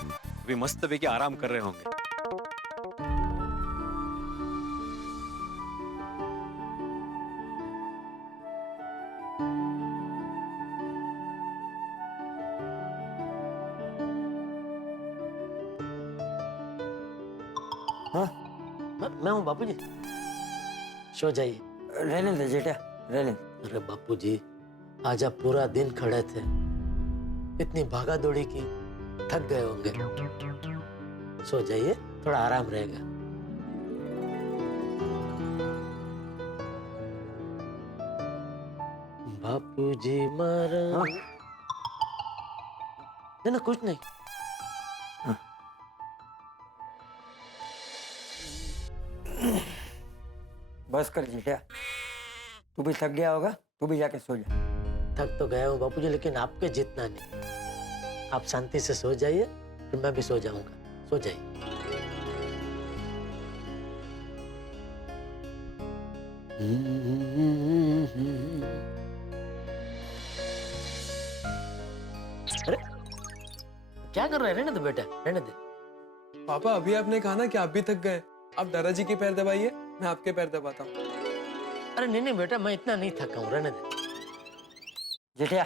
अभी मस्त पैकी आराम कर रहे होंगे। मैं हूँ बापूजी। सो जाइए। रहने दे जेठा, रहने। अरे बापूजी, आज आप पूरा दिन खड़े थे, इतनी भागा दौड़ी की, थक गए होंगे। सो जाइए, थोड़ा आराम रहेगा। बापूजी मारा। नहीं कुछ नहीं। बस कर जेठा, तू भी थक गया होगा, तू भी जाके सो जा। थक तो गया हूँ बापूजी, लेकिन आपके जितना नहीं। आप शांति से सो जाइए, फिर मैं भी सो जाऊंगा। सो जाइए। अरे क्या कर रहे हैं? रहने दो बेटा, रहने दे। पापा अभी आपने कहा ना कि आप भी थक गए, आप दादाजी के पैर दबाइए, मैं आपके पैर दबाता हूँ। अरे नहीं बेटा, मैं इतना नहीं थका हूँ, रहने दे। जेठिया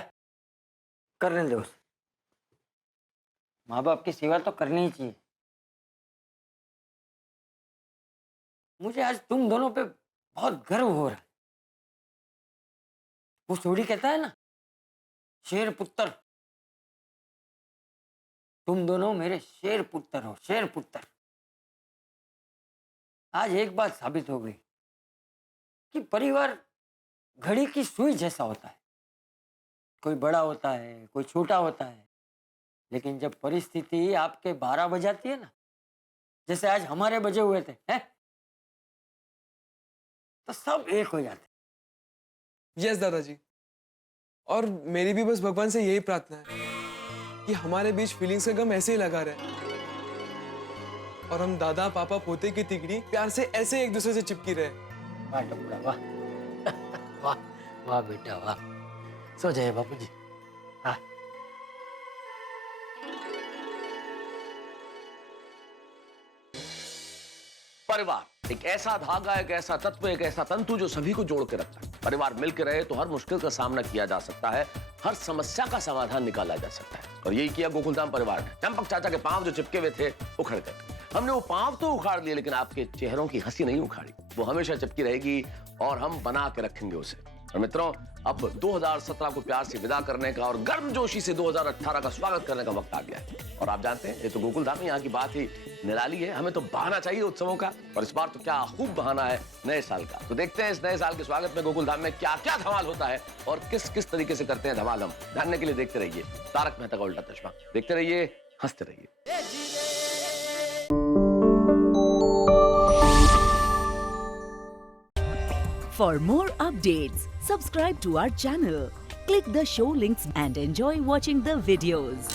करने दो। माँ बाप की सेवा तो करनी ही चाहिए। मुझे आज तुम दोनों पे बहुत गर्व हो रहा है। वो सोडी कहता है ना, शेर पुत्र। तुम दोनों मेरे शेर पुत्र हो, शेर पुत्र। आज एक बात साबित हो गई कि परिवार घड़ी की सुई जैसा होता है। कोई बड़ा होता है, कोई छोटा होता है, लेकिन जब परिस्थिति आपके 12 बजाती है ना, जैसे आज हमारे बजे हुए थे, हैं? तो सब एक हो जाते। यस दादाजी, और मेरी भी बस भगवान से यही प्रार्थना है कि हमारे बीच फीलिंग्स का गम ऐसे ही लगा रहे, और हम दादा पापा पोते की तिगड़ी प्यार से ऐसे एक दूसरे से चिपकी रहे। वाह टुकड़ा, वाह। वाह वाह बेटा वाह। सो जाइए बापूजी। हाँ। परिवार एक ऐसा धागा, एक ऐसा तत्व, एक ऐसा तंतु जो सभी को जोड़ के रखता है। परिवार मिलकर रहे तो हर मुश्किल का सामना किया जा सकता है, हर समस्या का समाधान निकाला जा सकता है। और यही किया गोकुलधाम परिवार ने। चंपक चाचा के पांव जो चिपके हुए थे उखड़ गए। हमने वो पांव तो उखाड़ लिए, लेकिन आपके चेहरों की हंसी नहीं उखाड़ी। वो हमेशा चिपकी रहेगी और हम बना के रखेंगे उसे। और मित्रों, अब 2017 को प्यार से विदा करने का और गर्मजोशी से 2018 का स्वागत करने का वक्त आ गया है। और आप जानते हैं, ये तो गोकुलधाम में यहाँ की बात ही निराली है। हमें तो बहाना चाहिए उत्सवों का, और इस बार तो क्या खूब बहाना है नए साल का। तो देखते हैं इस नए साल के स्वागत में गोकुलधाम में क्या क्या धमाल होता है और किस किस तरीके से करते हैं धमाल हम। जानने के लिए देखते रहिए तारक मेहता का उल्टा चश्मा। देखते रहिए, हंसते रहिए। For more updates, subscribe to our channel, click the show links and enjoy watching the videos.